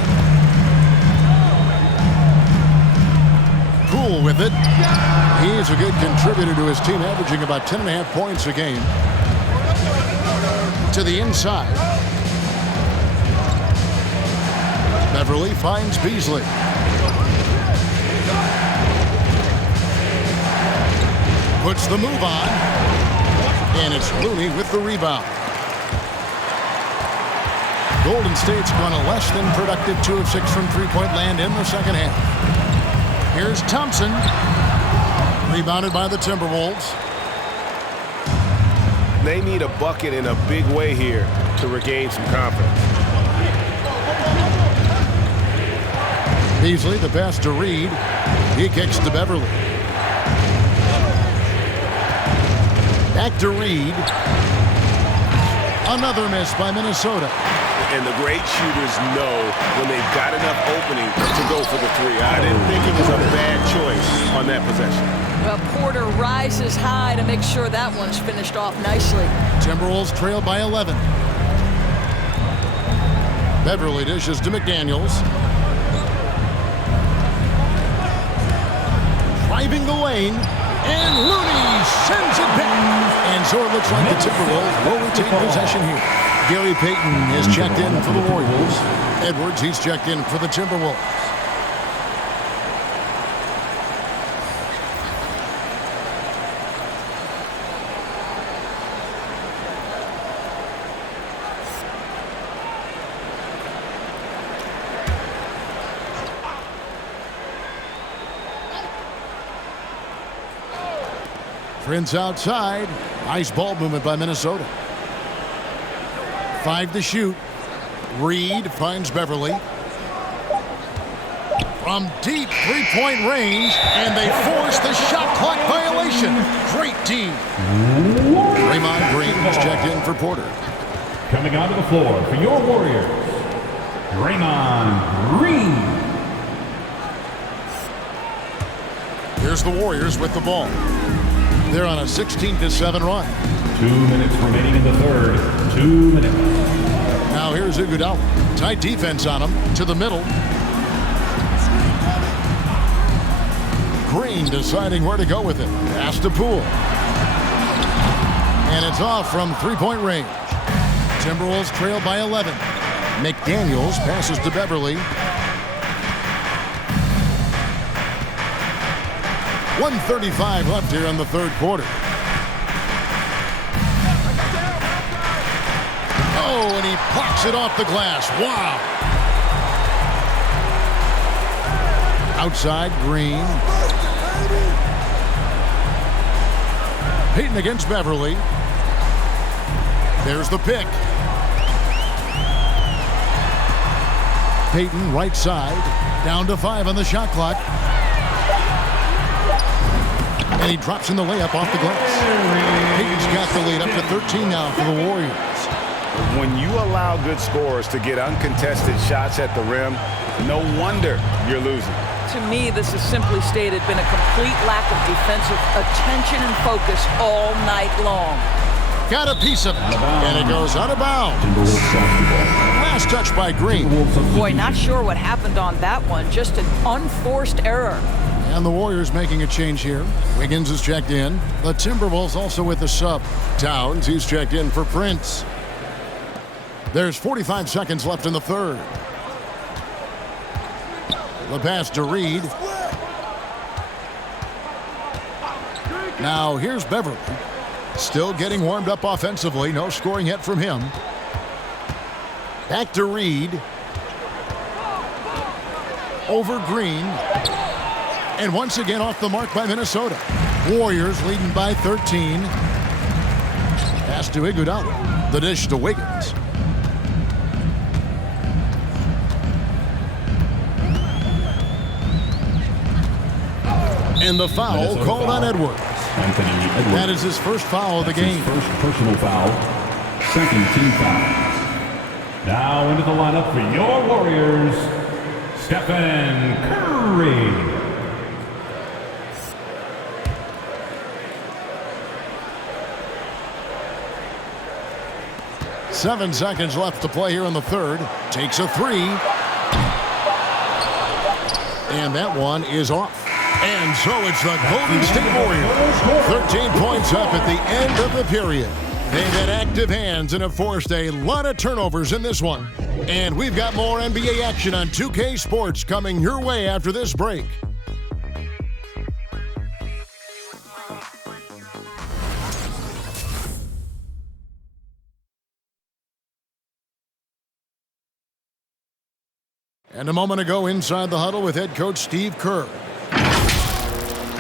Poole with it. He's a good contributor to his team, averaging about 10.5 points a game. To the inside. Beverly finds Beasley. Puts the move on. And it's Looney with the rebound. Golden State's gone a less than productive 2 of 6 from three-point land in the second half. Here's Thompson. Rebounded by the Timberwolves. They need a bucket in a big way here to regain some confidence. Beasley, the pass to Reed. He kicks to Beverly. Back to Reed. Another miss by Minnesota. And the great shooters know when they've got enough opening to go for the 3. I didn't think it was a bad choice on that possession. Well, Porter rises high to make sure that one's finished off nicely. Timberwolves trail by 11. Beverly dishes to McDaniels. Driving the lane. And Looney sends it back. And so it looks like the Timberwolves will retain possession here. Gary Payton is checked in for the Warriors. Edwards, he's checked in for the Timberwolves. Prince outside. Nice ball movement by Minnesota. 5 to shoot. Reed finds Beverly. From deep three-point range, and they force the shot clock violation. Great D. Draymond Green is checked in for Porter. Coming onto the floor for your Warriors, Draymond Green. Here's the Warriors with the ball. They're on a 16-7 run. 2 minutes remaining in the third. 2 minutes. Now here's Iguodala. Tight defense on him. To the middle. Green deciding where to go with it. Pass to Poole. And it's off from three-point range. Timberwolves trail by 11. McDaniels passes to Beverly. 1:35 left here in the third quarter. Oh, and he pops it off the glass. Wow. Outside, Green. Payton against Beverly. There's the pick. Payton, right side. Down to 5 on the shot clock. And he drops in the layup off the glass. Payton's got the lead up to 13 now for the Warriors. When you allow good scorers to get uncontested shots at the rim, no wonder you're losing. To me, this has simply stated been a complete lack of defensive attention and focus all night long. Got a piece of it, and it goes out of bounds. Last touch by Green. Boy, not sure what happened on that one. Just an unforced error. And the Warriors making a change here. Wiggins is checked in. The Timberwolves also with the sub. Towns, he's checked in for Prince. There's 45 seconds left in the third. The pass to Reed. Now here's Beverly. Still getting warmed up offensively. No scoring yet from him. Back to Reed. Over Green. And once again off the mark by Minnesota. Warriors leading by 13. Pass to Iguodala. The dish to Wiggins. And the foul called on Edwards. That is his first foul of the game. First personal foul, second team foul. Now into the lineup for your Warriors, Stephen Curry. Seven seconds left to play here in the third. Takes a three. And that one is off. And so it's the Golden State Warriors. 13 points up at the end of the period. They've had active hands and have forced a lot of turnovers in this one. And we've got more NBA action on 2K Sports coming your way after this break. And a moment ago inside the huddle with head coach Steve Kerr.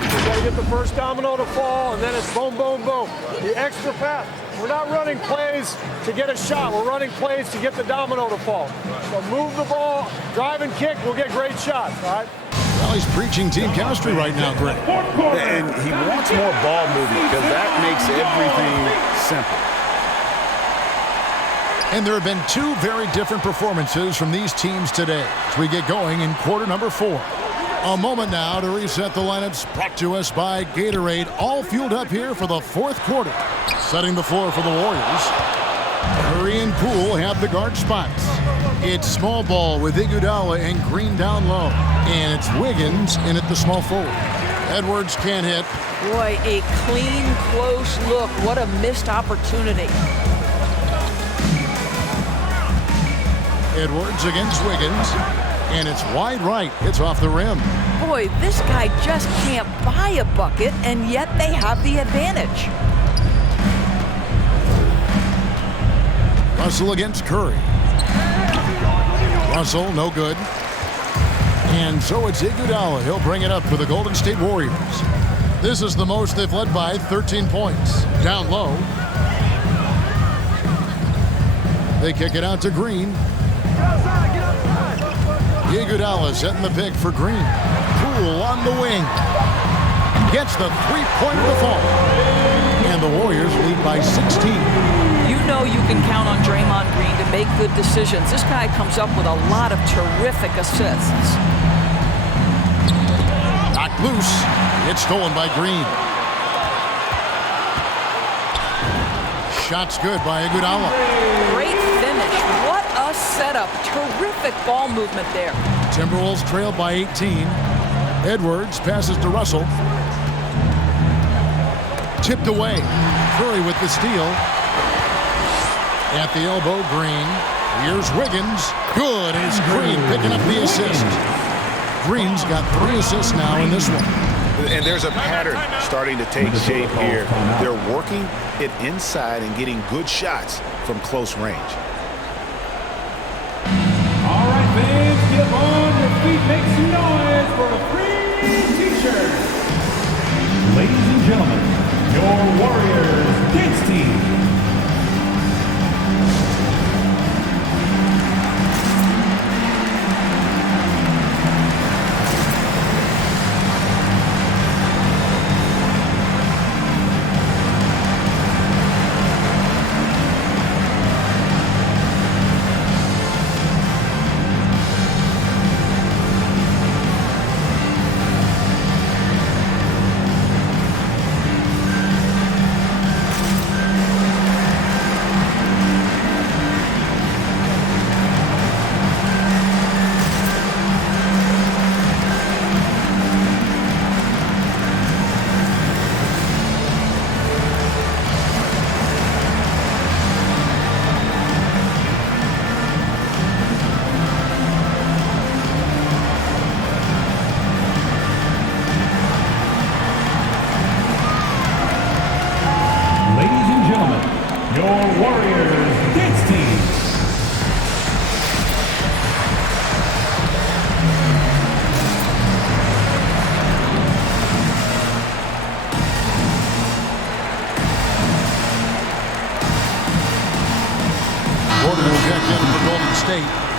We've got to get the first domino to fall, and then it's boom, boom, boom. The extra pass. We're not running plays to get a shot. We're running plays to get the domino to fall. So move the ball, drive and kick, we'll get great shots, all right? Well, he's preaching team chemistry right now, Greg. And he wants more ball movement because that makes everything simple. And there have been two very different performances from these teams today as we get going in quarter number 4. A moment now to reset the lineups brought to us by Gatorade, all fueled up here for the fourth quarter. Setting the floor for the Warriors. Curry and Poole have the guard spots. It's small ball with Iguodala and Green down low. And it's Wiggins in at the small forward. Edwards can't hit. Boy, a clean, close look. What a missed opportunity. Edwards against Wiggins. And it's wide right. It's off the rim. Boy, this guy just can't buy a bucket, and yet they have the advantage. Russell against Curry. Russell, no good. And so it's Iguodala. He'll bring it up for the Golden State Warriors. This is the most they've led by, 13 points. Down low. They kick it out to Green. Iguodala setting the pick for Green. Poole on the wing. Gets the three-pointer to fall. And the Warriors lead by 16. You know you can count on Draymond Green to make good decisions. This guy comes up with a lot of terrific assists. Knocked loose. It's stolen by Green. Shot's good by Iguodala. Great finish. What a setup. Terrific ball movement there. Timberwolves trail by 18. Edwards passes to Russell. Tipped away. Curry with the steal. At the elbow, Green. Here's Wiggins. Good, and it's Green picking up the assist. Green's got 3 assists now in this one. And there's a pattern starting to take shape here. They're working it inside and getting good shots from close range. All right, fans, get on your feet, make some noise for for a free t-shirt. Ladies and gentlemen, your Warriors dance team.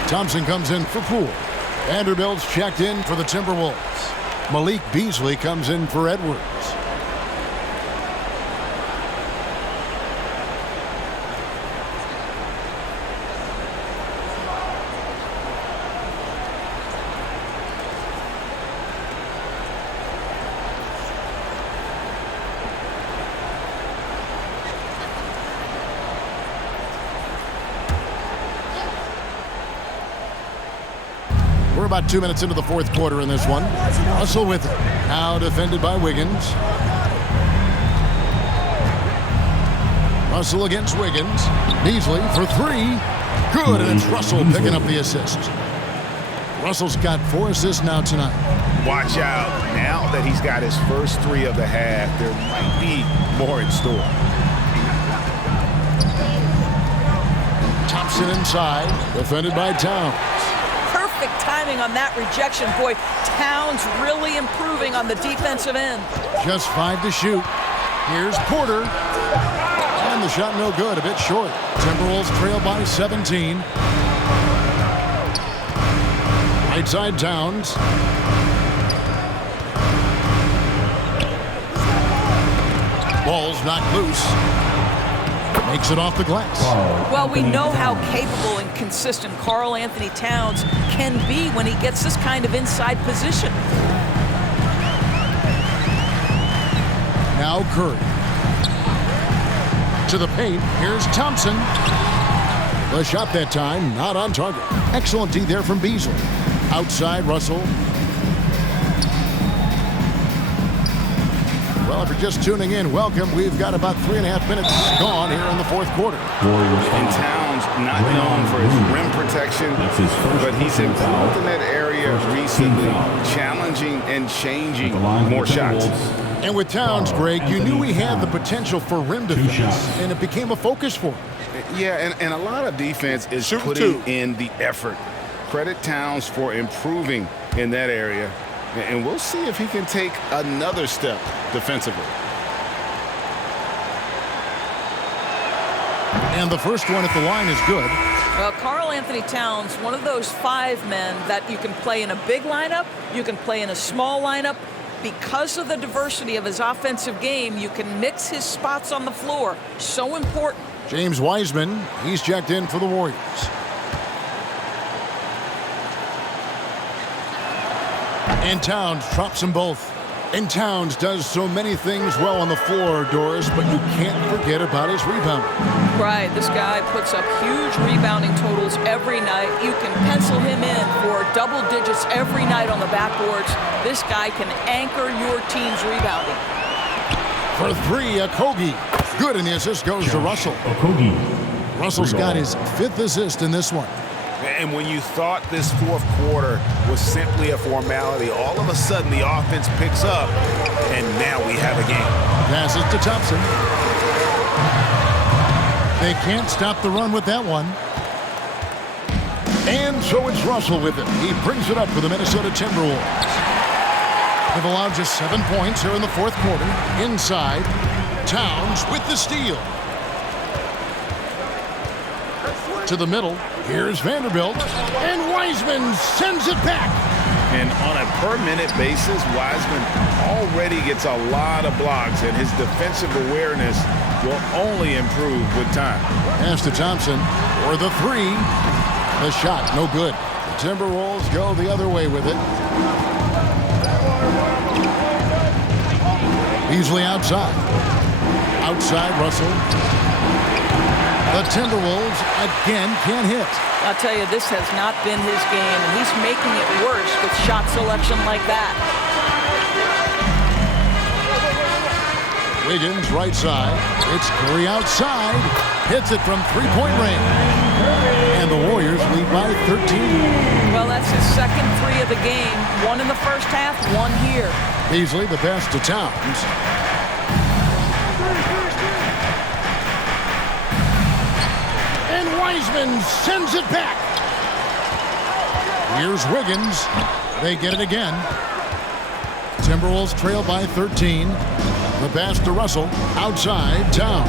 Thompson comes in for Poole. Vanderbilt's checked in for the Timberwolves. Malik Beasley comes in for Edwards. We're about 2 minutes into the fourth quarter in this one. Russell with it. Now defended by Wiggins. Russell against Wiggins. Beasley for three. Good, and it's Russell picking up the assist. Russell's got 4 assists now tonight. Watch out. Now that he's got his first 3 of the half, there might be more in store. Thompson inside. Defended by Towns. Perfect timing on that rejection. Boy, Towns really improving on the defensive end. Just 5 to shoot. Here's Porter. And the shot no good, a bit short. Timberwolves trail by 17. Right side Towns. Ball's knocked loose. Makes it off the glass. Well, we know how capable and consistent Karl Anthony Towns can be when he gets this kind of inside position. Now Curry. To the paint. Here's Thompson. The shot that time, not on target. Excellent D there from Beasley. Outside Russell. Well, if you're just tuning in, welcome. We've got about 3.5 minutes gone here in the fourth quarter. And Towns, not known for his rim protection, but he's improved in that area recently, challenging and changing more shots. And with Towns, Greg, you knew he had the potential for rim defense, and it became a focus for him. Yeah, and a lot of defense is putting in the effort. Credit Towns for improving in that area. And we'll see if he can take another step defensively. And the first one at the line is good. Well, Karl Anthony Towns, one of those 5 men that you can play in a big lineup, you can play in a small lineup. Because of the diversity of his offensive game, you can mix his spots on the floor. So important. James Wiseman, he's checked in for the Warriors. And Towns drops them both. And Towns does so many things well on the floor, Doris, but you can't forget about his rebounding. Right, this guy puts up huge rebounding totals every night. You can pencil him in for double digits every night on the backboards. This guy can anchor your team's rebounding. For 3, Okogie. Good, and the assist goes to Russell. Russell's got his 5th assist in this one. And when you thought this fourth quarter was simply a formality, all of a sudden the offense picks up, and now we have a game. Passes to Thompson. They can't stop the run with that one. And so it's Russell with it. He brings it up for the Minnesota Timberwolves. They've allowed just 7 points here in the fourth quarter. Inside, Towns with the steal. To the middle, here's Vanderbilt, and Wiseman sends it back. And on a per-minute basis, Wiseman already gets a lot of blocks, and his defensive awareness will only improve with time. Pass to Thompson for the three. The shot, no good. The Timberwolves go the other way with it. Beasley outside. Outside, Russell. The Timberwolves again can't hit. I'll tell you, this has not been his game, and he's making it worse with shot selection like that. Wiggins right side. It's Curry outside. Hits it from three-point range. And the Warriors lead by 13. Well, that's his second three of the game. One in the first half, one here. Beasley, the pass to Towns. And Wiseman sends it back. Here's Wiggins. They get it again. Timberwolves trail by 13. The pass to Russell. Outside, Towns.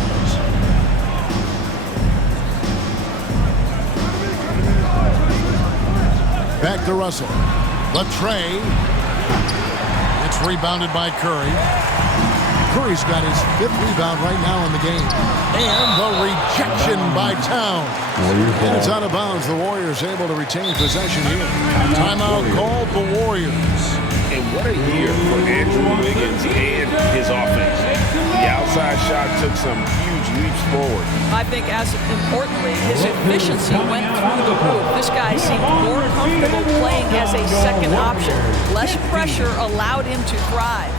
Back to Russell. The tray. It's rebounded by Curry. Curry's got his 5th rebound right now in the game. And the rejection by Towns. And it's out of bounds. The Warriors able to retain possession here. Timeout called the Warriors. And what a year for Andrew Wiggins and his offense. The outside shot took some huge leaps forward. I think as importantly, his efficiency went through the roof. This guy seemed more comfortable playing as a second option. Less pressure allowed him to thrive.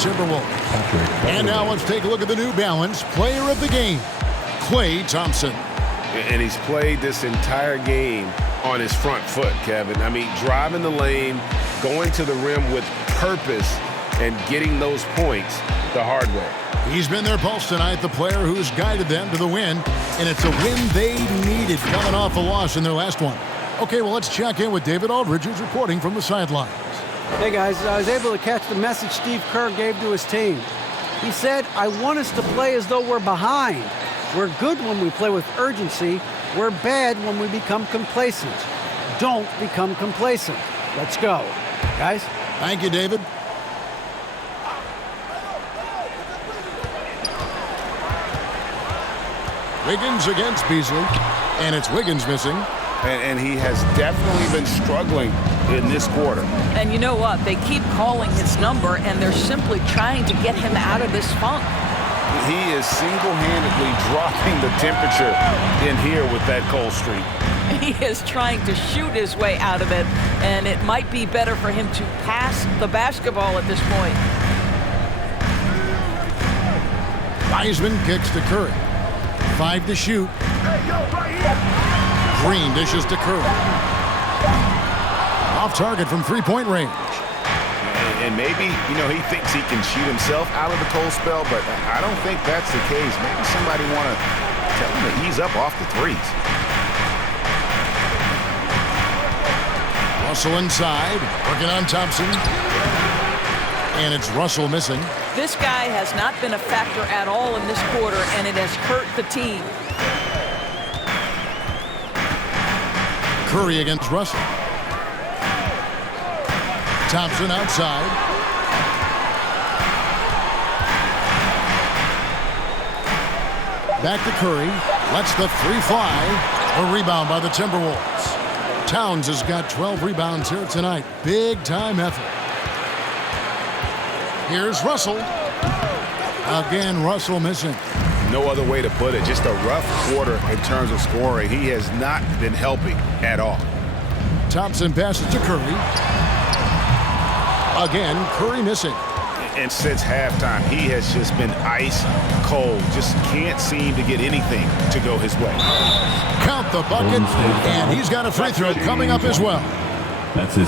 Timberwolves. And now let's take a look at the New Balance Player of the Game, Klay Thompson. And he's played this entire game on his front foot, Kevin. I mean, driving the lane, going to the rim with purpose, and getting those points the hard way. He's been their pulse tonight, the player who's guided them to the win, and it's a win they needed coming off a loss in their last one. Okay, well, let's check in with David Aldridge, who's reporting from the sidelines. Hey, guys, I was able to catch the message Steve Kerr gave to his team. He said, I want us to play as though we're behind. We're good when we play with urgency. We're bad when we become complacent. Don't become complacent. Let's go. Guys? Thank you, David. Wiggins against Beasley, and it's Wiggins missing. And he has definitely been struggling in this quarter. And you know what? They keep calling his number, and they're simply trying to get him out of this funk. He is single-handedly dropping the temperature in here with that cold streak. He is trying to shoot his way out of it, and it might be better for him to pass the basketball at this point. Wiseman kicks to Curry. 5 to shoot. Green dishes to Curry. Off target from three-point range. And maybe, he thinks he can shoot himself out of the cold spell, but I don't think that's the case. Maybe somebody want to tell him to ease up off the threes. Russell inside, working on Thompson. And it's Russell missing. This guy has not been a factor at all in this quarter, and it has hurt the team. Curry against Russell. Thompson outside. Back to Curry. Lets the three fly. A rebound by the Timberwolves. Towns has got 12 rebounds here tonight. Big time effort. Here's Russell. Again, Russell missing. No other way to put it. Just a rough quarter in terms of scoring. He has not been helping at all. Thompson passes to Curry. Again, Curry missing. And since halftime, he has just been ice cold. Just can't seem to get anything to go his way. Count the bucket, and he's got a free throw coming up as well.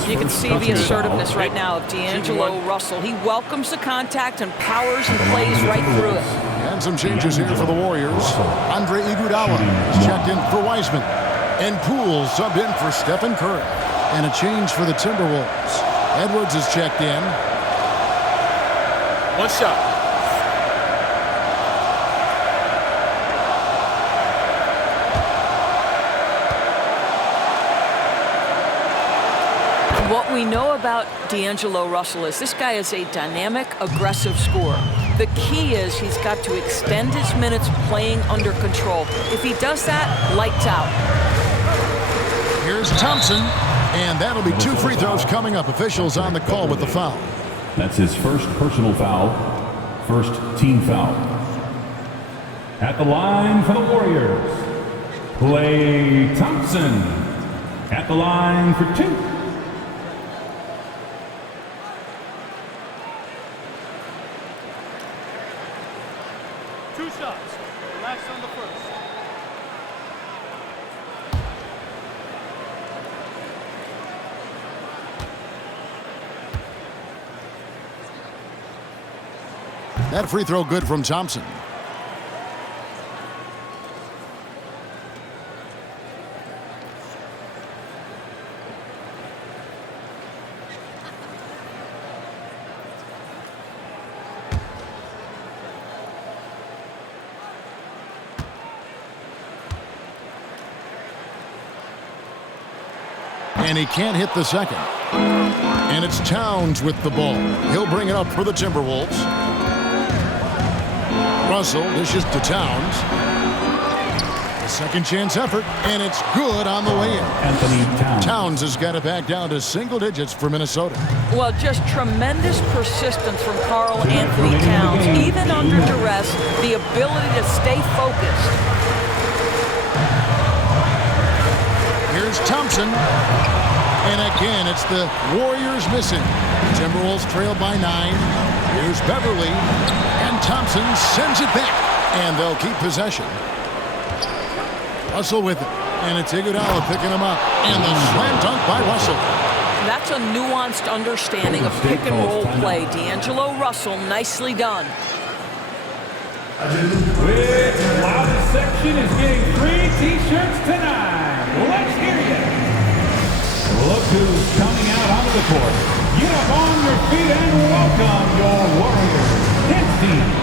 You can see the assertiveness right now of D'Angelo Russell. He welcomes the contact and powers and plays right through it. And some changes here for the Warriors. Andre Iguodala is checked in for Wiseman. And Poole subbed in for Stephen Curry. And a change for the Timberwolves. Edwards is checked in. One shot. What we know about D'Angelo Russell is this guy is a dynamic, aggressive scorer. The key is he's got to extend his minutes playing under control. If he does that, lights out. Here's Thompson, and that'll be 2 free throws coming up. Officials on the call with the foul. That's his first personal foul, first team foul. At the line for the Warriors, Klay Thompson. At the line for 2. That free throw good from Thompson. And he can't hit the second. And it's Towns with the ball. He'll bring it up for the Timberwolves. Russell dishes to Towns. A second chance effort, and it's good on the way in. Anthony Towns. Towns has got it back down to single digits for Minnesota. Well, just tremendous persistence from Karl Anthony Towns. Even under duress, the ability to stay focused. Here's Thompson. And again, it's the Warriors missing. Timberwolves trail by 9. Here's Beverly. And Thompson sends it back. And they'll keep possession. Russell with it. And it's Iguodala picking him up. And the slam dunk by Russell. That's a nuanced understanding of pick and roll play. D'Angelo Russell, nicely done. Which loudest section is getting free t-shirts tonight? Let's hear you. Look who's coming out onto the court. Get up on your feet and welcome your Warriors dance team.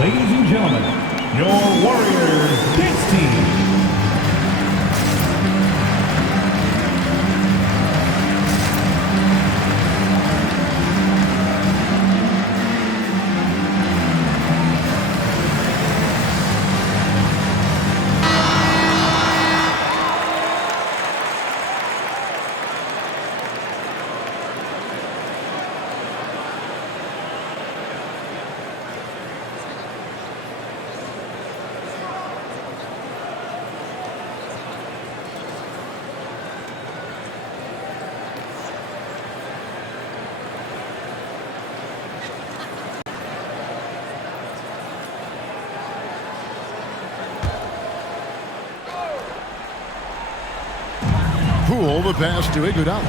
Ladies and gentlemen, your Warriors dance team. Poole the pass to Iguodala.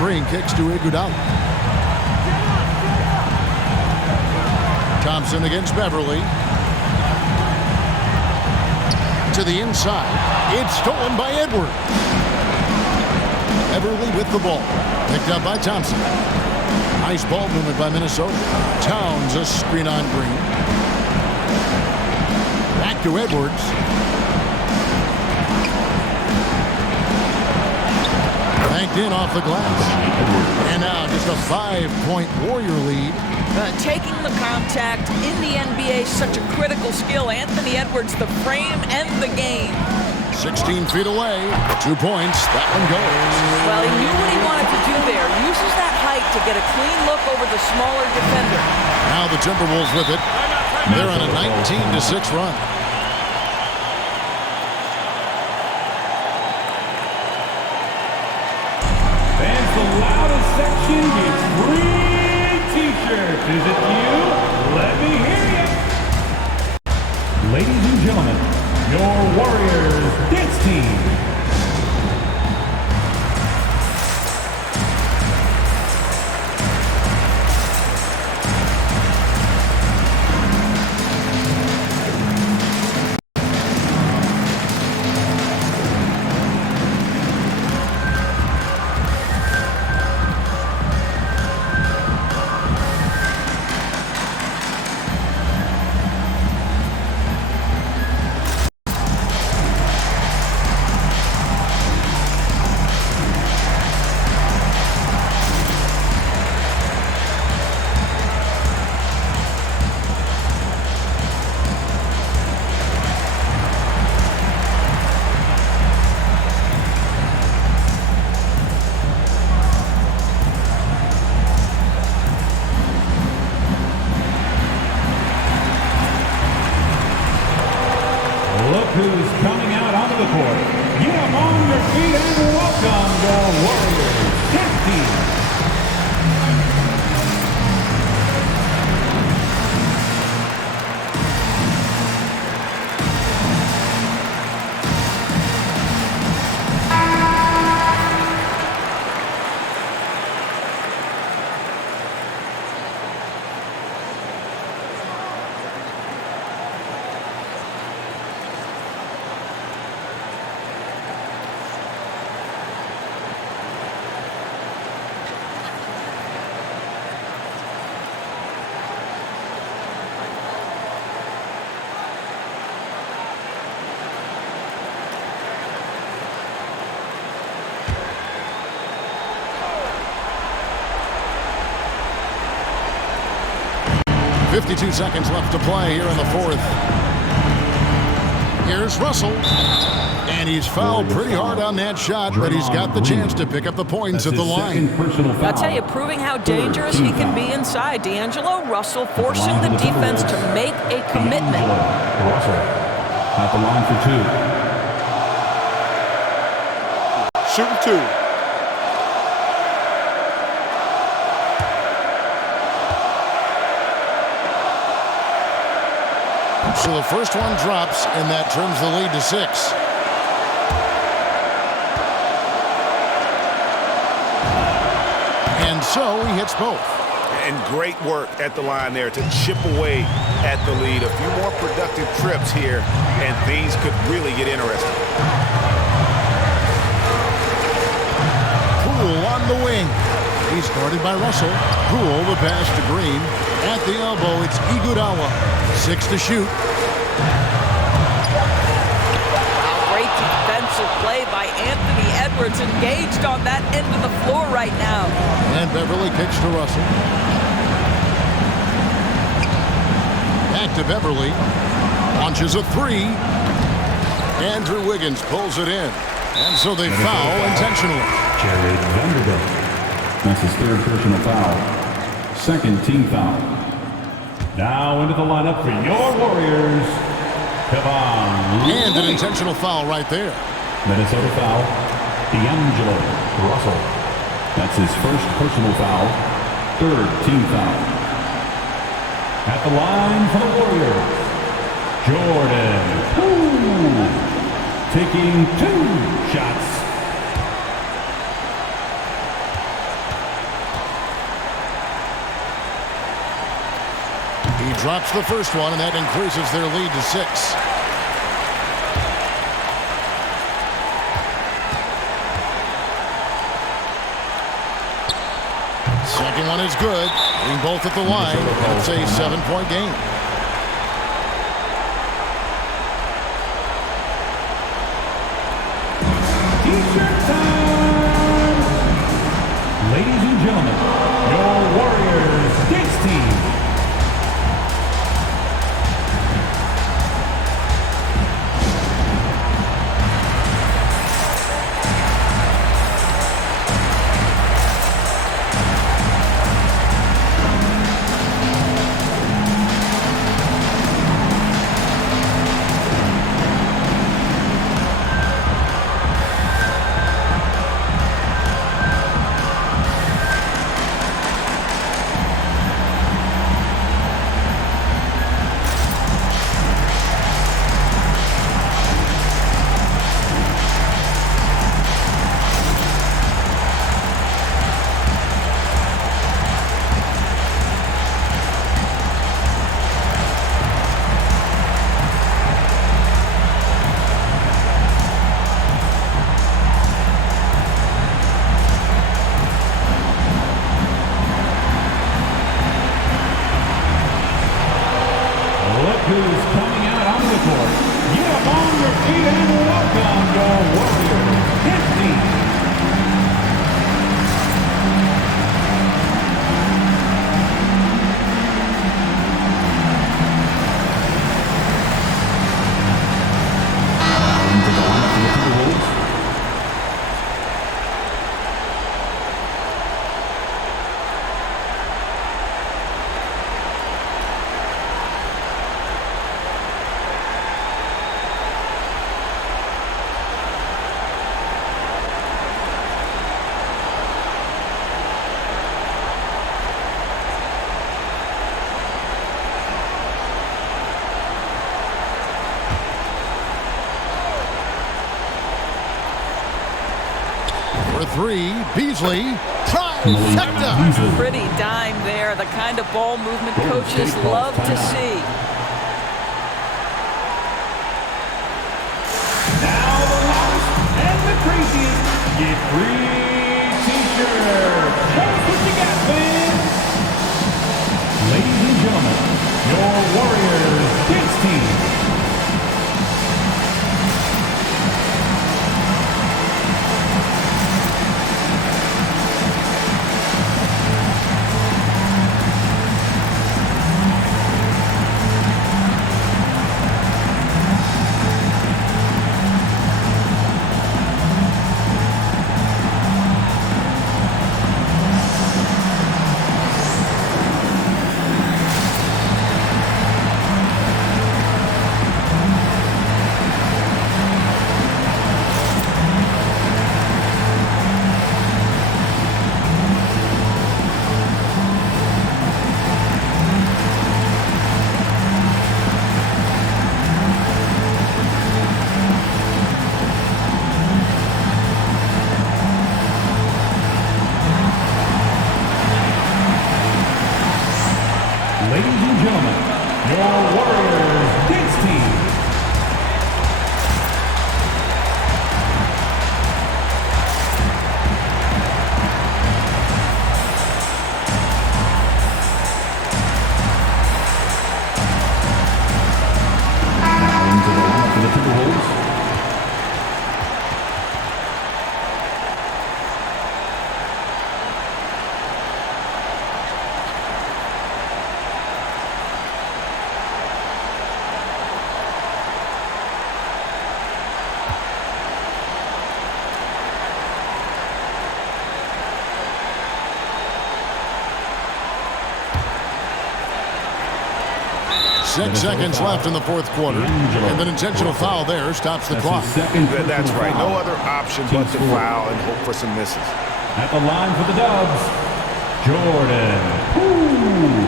Green kicks to Iguodala. Thompson against Beverly. To the inside. It's stolen by Edwards. Beverly with the ball. Picked up by Thompson. Nice ball movement by Minnesota. Towns a screen on Green. Back to Edwards. Banked in off the glass. And now just a 5-point Warrior lead. Taking the contact in the NBA is such a critical skill. Anthony Edwards, the frame and the game. 16 feet away. 2 points. That one goes. Well, he knew what he wanted to do there. Uses that height to get a clean look over the smaller defender. Now the Timberwolves with it. They're on a 19-6 run. Fans, the loudest section gets free t-shirts. Is it you? Let me hear you. Ladies and gentlemen, your Warriors dance team. Who's coming out onto the court. Get up on your feet and welcome the Warriors dance team. .52 seconds left to play here in the fourth. Here's Russell. And he's fouled pretty hard on that shot, but he's got the chance to pick up the points at the line. I'll tell you, proving how dangerous he can be inside. D'Angelo Russell forcing the defense to make a commitment. Russell at the line for 2. Shooting 2. So the first one drops, and that trims the lead to 6. And so he hits both. And great work at the line there to chip away at the lead. A few more productive trips here, and things could really get interesting. Poole on the wing. He's guarded by Russell. Poole, the pass to Green. At the elbow, it's Iguodala. 6 to shoot. Great defensive play by Anthony Edwards, engaged on that end of the floor right now. And Beverly kicks to Russell. Back to Beverly. Launches a 3. Andrew Wiggins pulls it in. And so they foul intentionally. Jared Vanderbilt. That's his 3rd personal foul. 2nd team foul. Now into the lineup for your Warriors, Kevin. And an intentional foul right there. Minnesota foul, D'Angelo Russell. That's his 1st personal foul, 3rd team foul. At the line for the Warriors, Jordan Poole. Taking 2 shots drops the first one, and that increases their lead to 6. Second one is good. Being both at the line, and it's a 7-point game. T-shirt time! Ladies and gentlemen, your Warriors dance team. Who's coming out onto the court. Get up on your feet and welcome your Warriors 15. Into the lineup for the Timberwolves. For 3, Beasley. Trifecta. Pretty dime there. The kind of ball movement coaches love to see. Now the loudest and the craziest get free t-shirts. Show us what you got, fans. Ladies and gentlemen, your Warriors dance team. Ladies and gentlemen, your Warriors dance team. Into the lineup for the Timberwolves. Six seconds left in the fourth quarter, and an intentional foul there stops the clock. That's right. No other option but to foul and hope for some misses. At the line for the Dubs, Jordan. Ooh.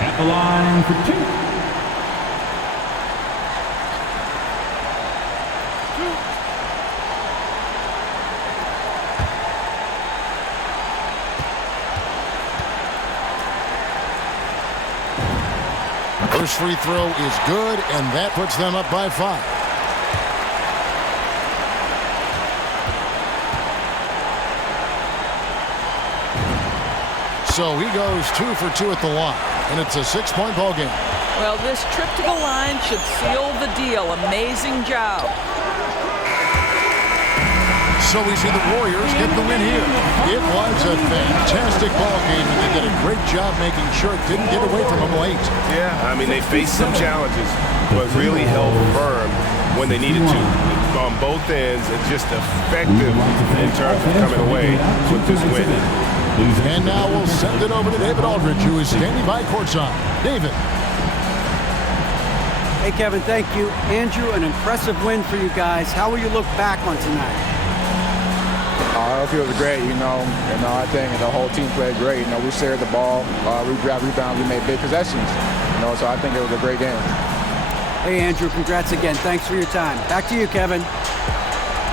At the line for 2. First free throw is good, and that puts them up by 5. So he goes 2 for 2 at the line, and it's a 6-point ball game. Well, this trip to the line should seal the deal. Amazing job. So we see the Warriors get the win here. It was a fantastic ball game, and they did a great job making sure it didn't get away from them late. Yeah, I mean, they faced some challenges, but really held firm when they needed to. On both ends, it's just effective in terms of coming away with this win. And now we'll send it over to David Aldridge, who is standing by courtside. David. Hey, Kevin, thank you. Andrew, an impressive win for you guys. How will you look back on tonight? I feel it was great, I think the whole team played great. We shared the ball, we grabbed rebounds, we made big possessions, so I think it was a great game. Hey, Andrew, congrats again. Thanks for your time. Back to you, Kevin.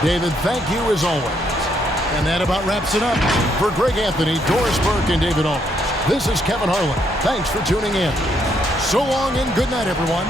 David, thank you as always. And that about wraps it up. For Greg Anthony, Doris Burke, and David Aldridge, this is Kevin Harlan. Thanks for tuning in. So long and good night, everyone.